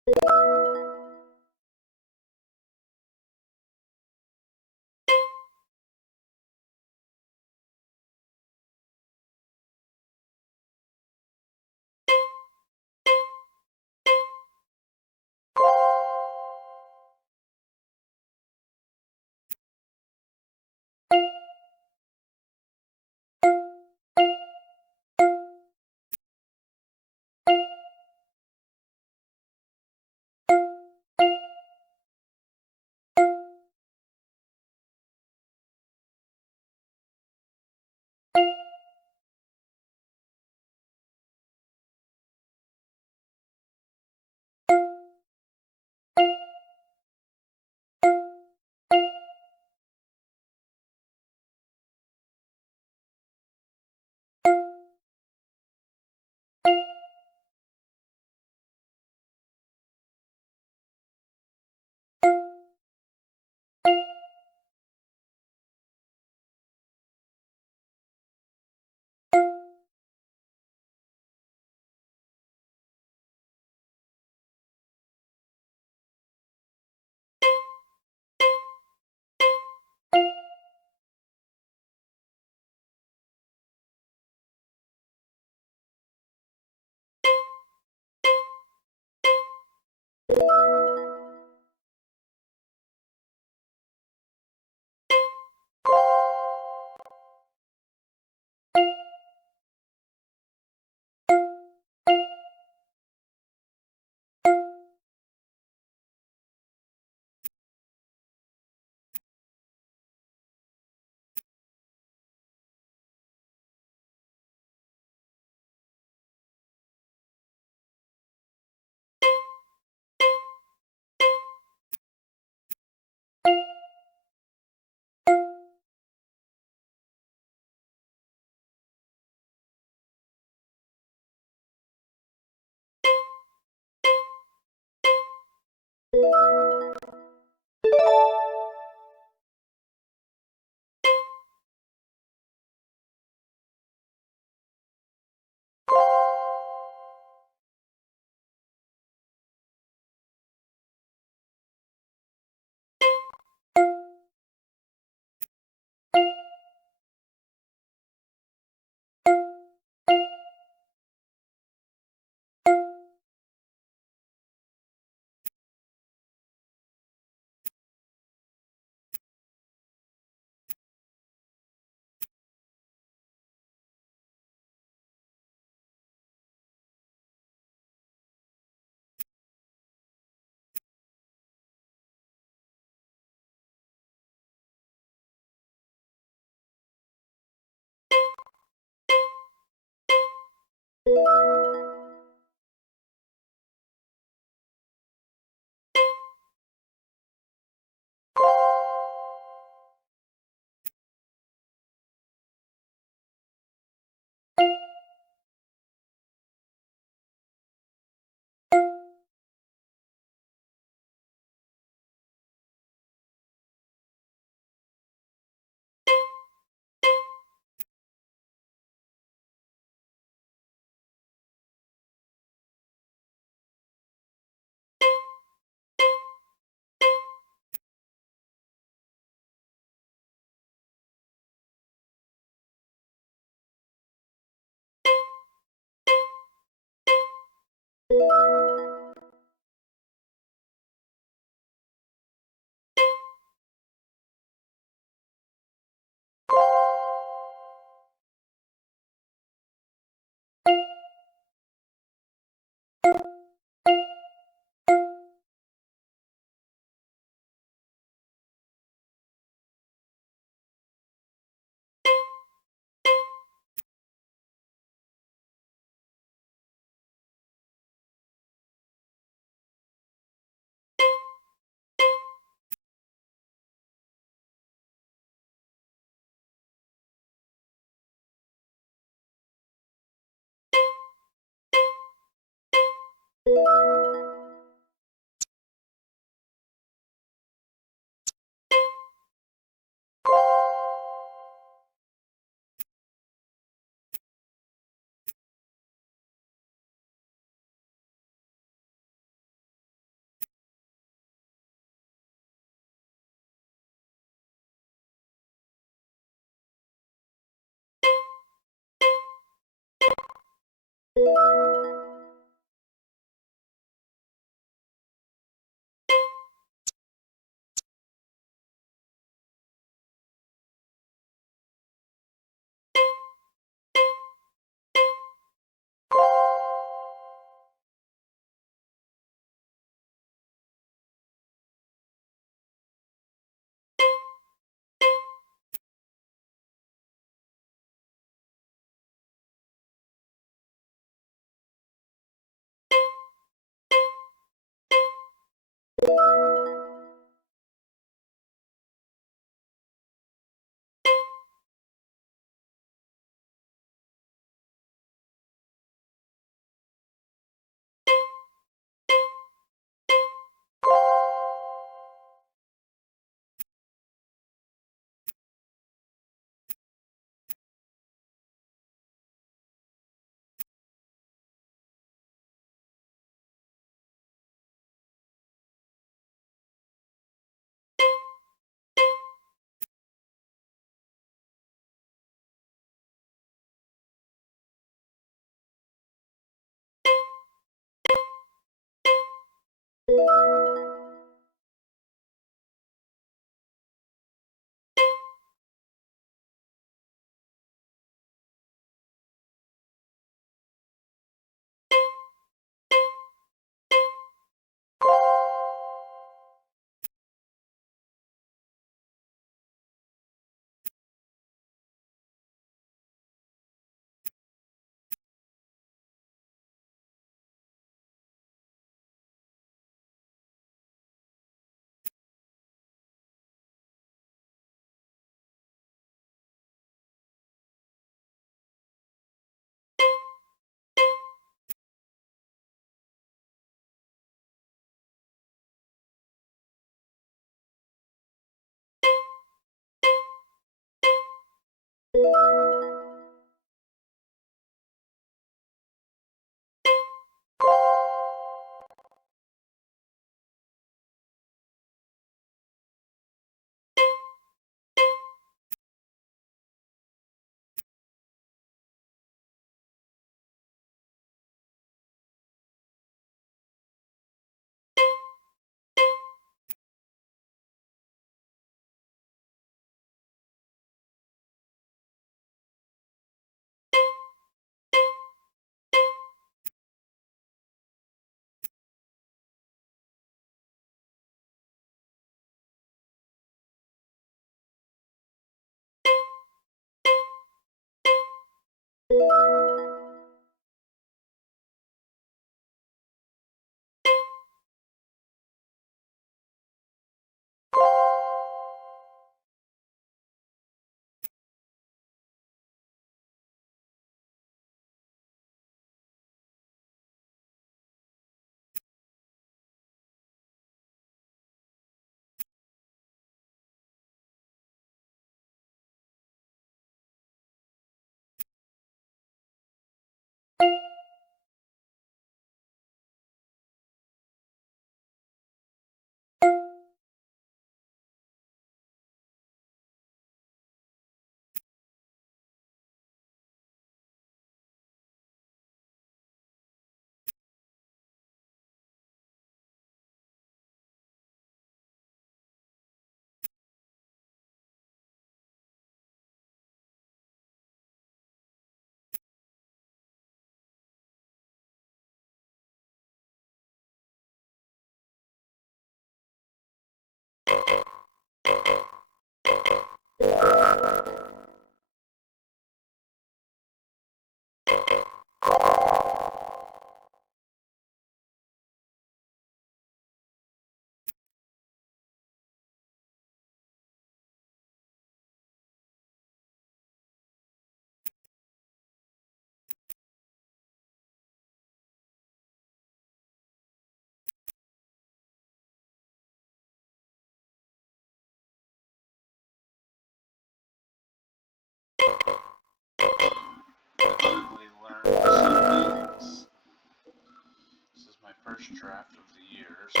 This is my first draft of the year, so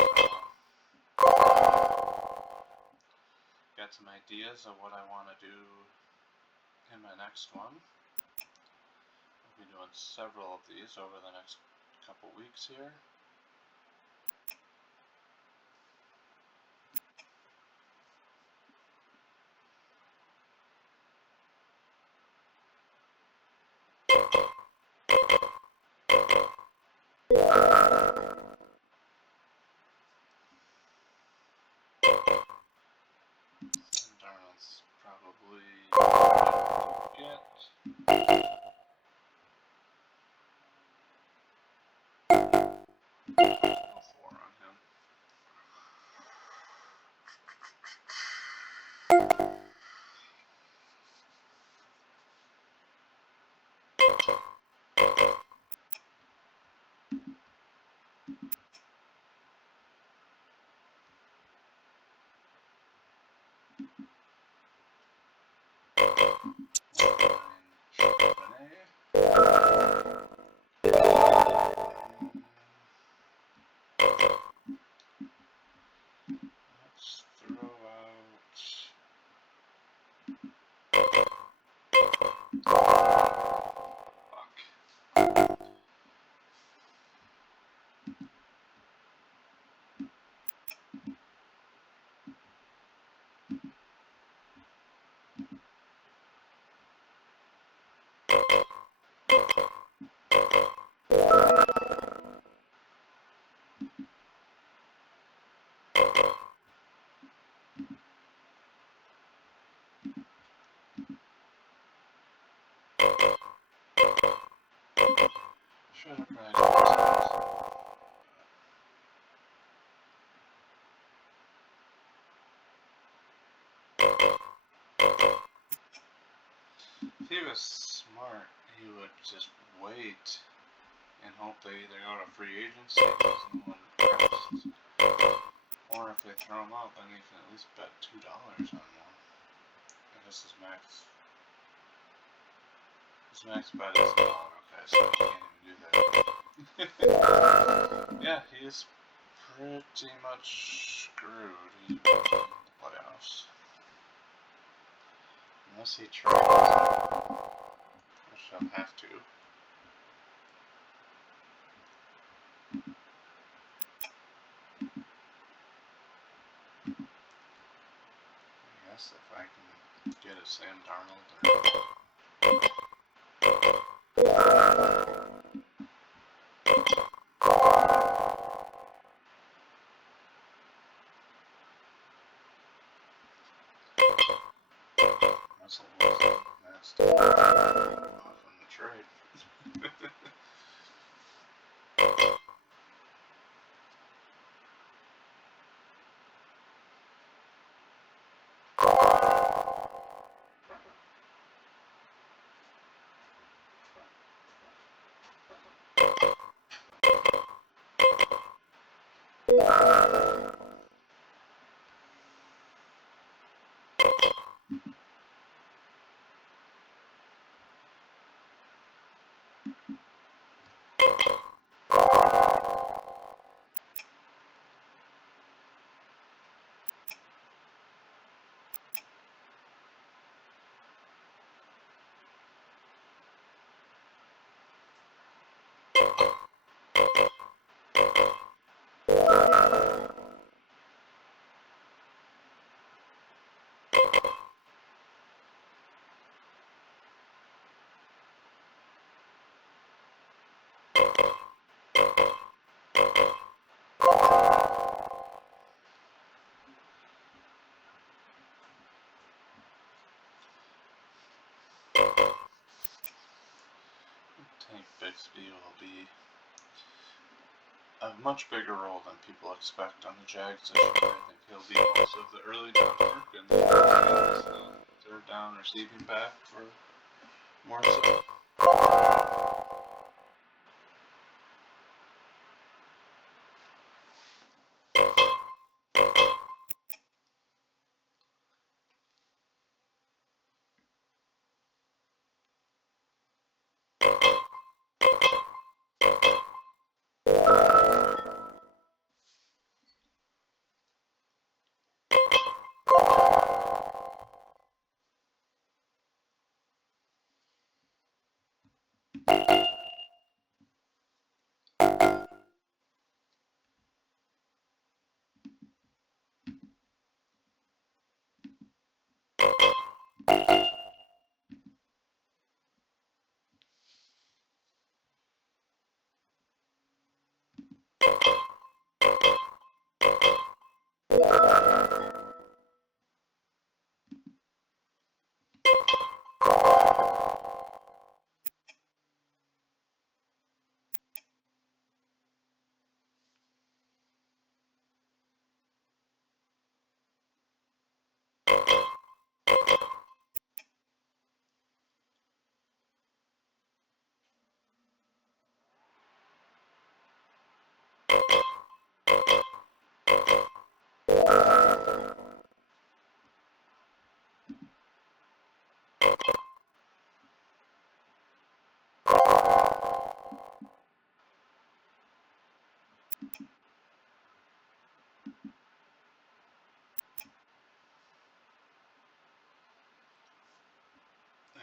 got some ideas of what I want to do in my next one. be doing several of these over the next couple weeks here. Darnell's probably get. Oh, 4 on him. Let's throw out. Fuck. Should have probably done If he was smart, he would just wait and hope they either go to free agency because no one pressed, or if they throw him out, then he can at least bet $2 on one. I guess his max bet is $1. Okay, so he can't even do that. Yeah, he's pretty much screwed. He won't get in the playoffs unless he tries, which he'll have to. I guess if I can get a Sam Darnold or Russell Wilson, that's off in the trade. Tank Bixby will be a much bigger role than people expect on the Jags this year. I think he'll be most of the early down work and the third down receiving back for more so. I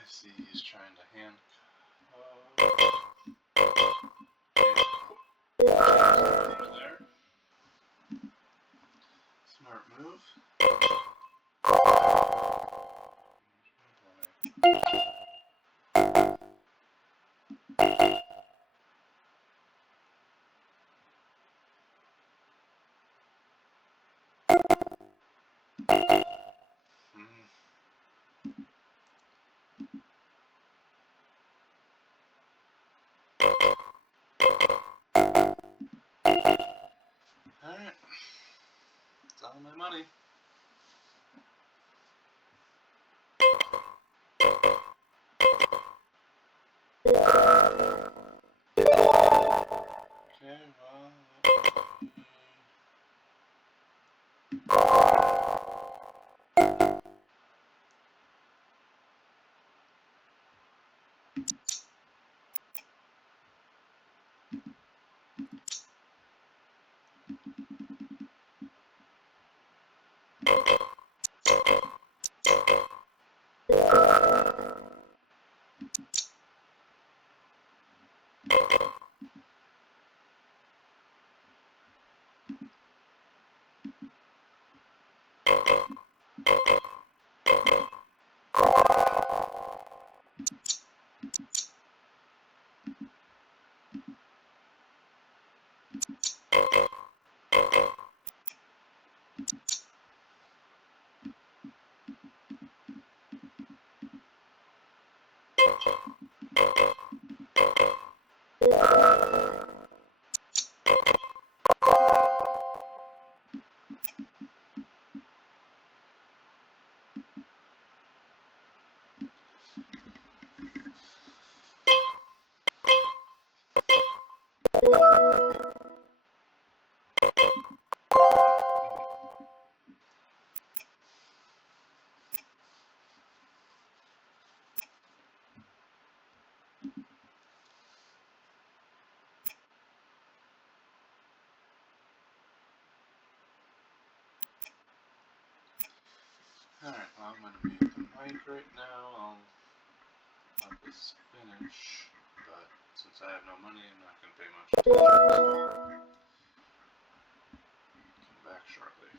see he's trying to hand. Over there. Smart move. Alright. It's all my money. Okay, well. Alright, well, I'm going to mute the mic right now. I'll let this finish, but since I have no money, I'm not going to pay much attention. Come back shortly.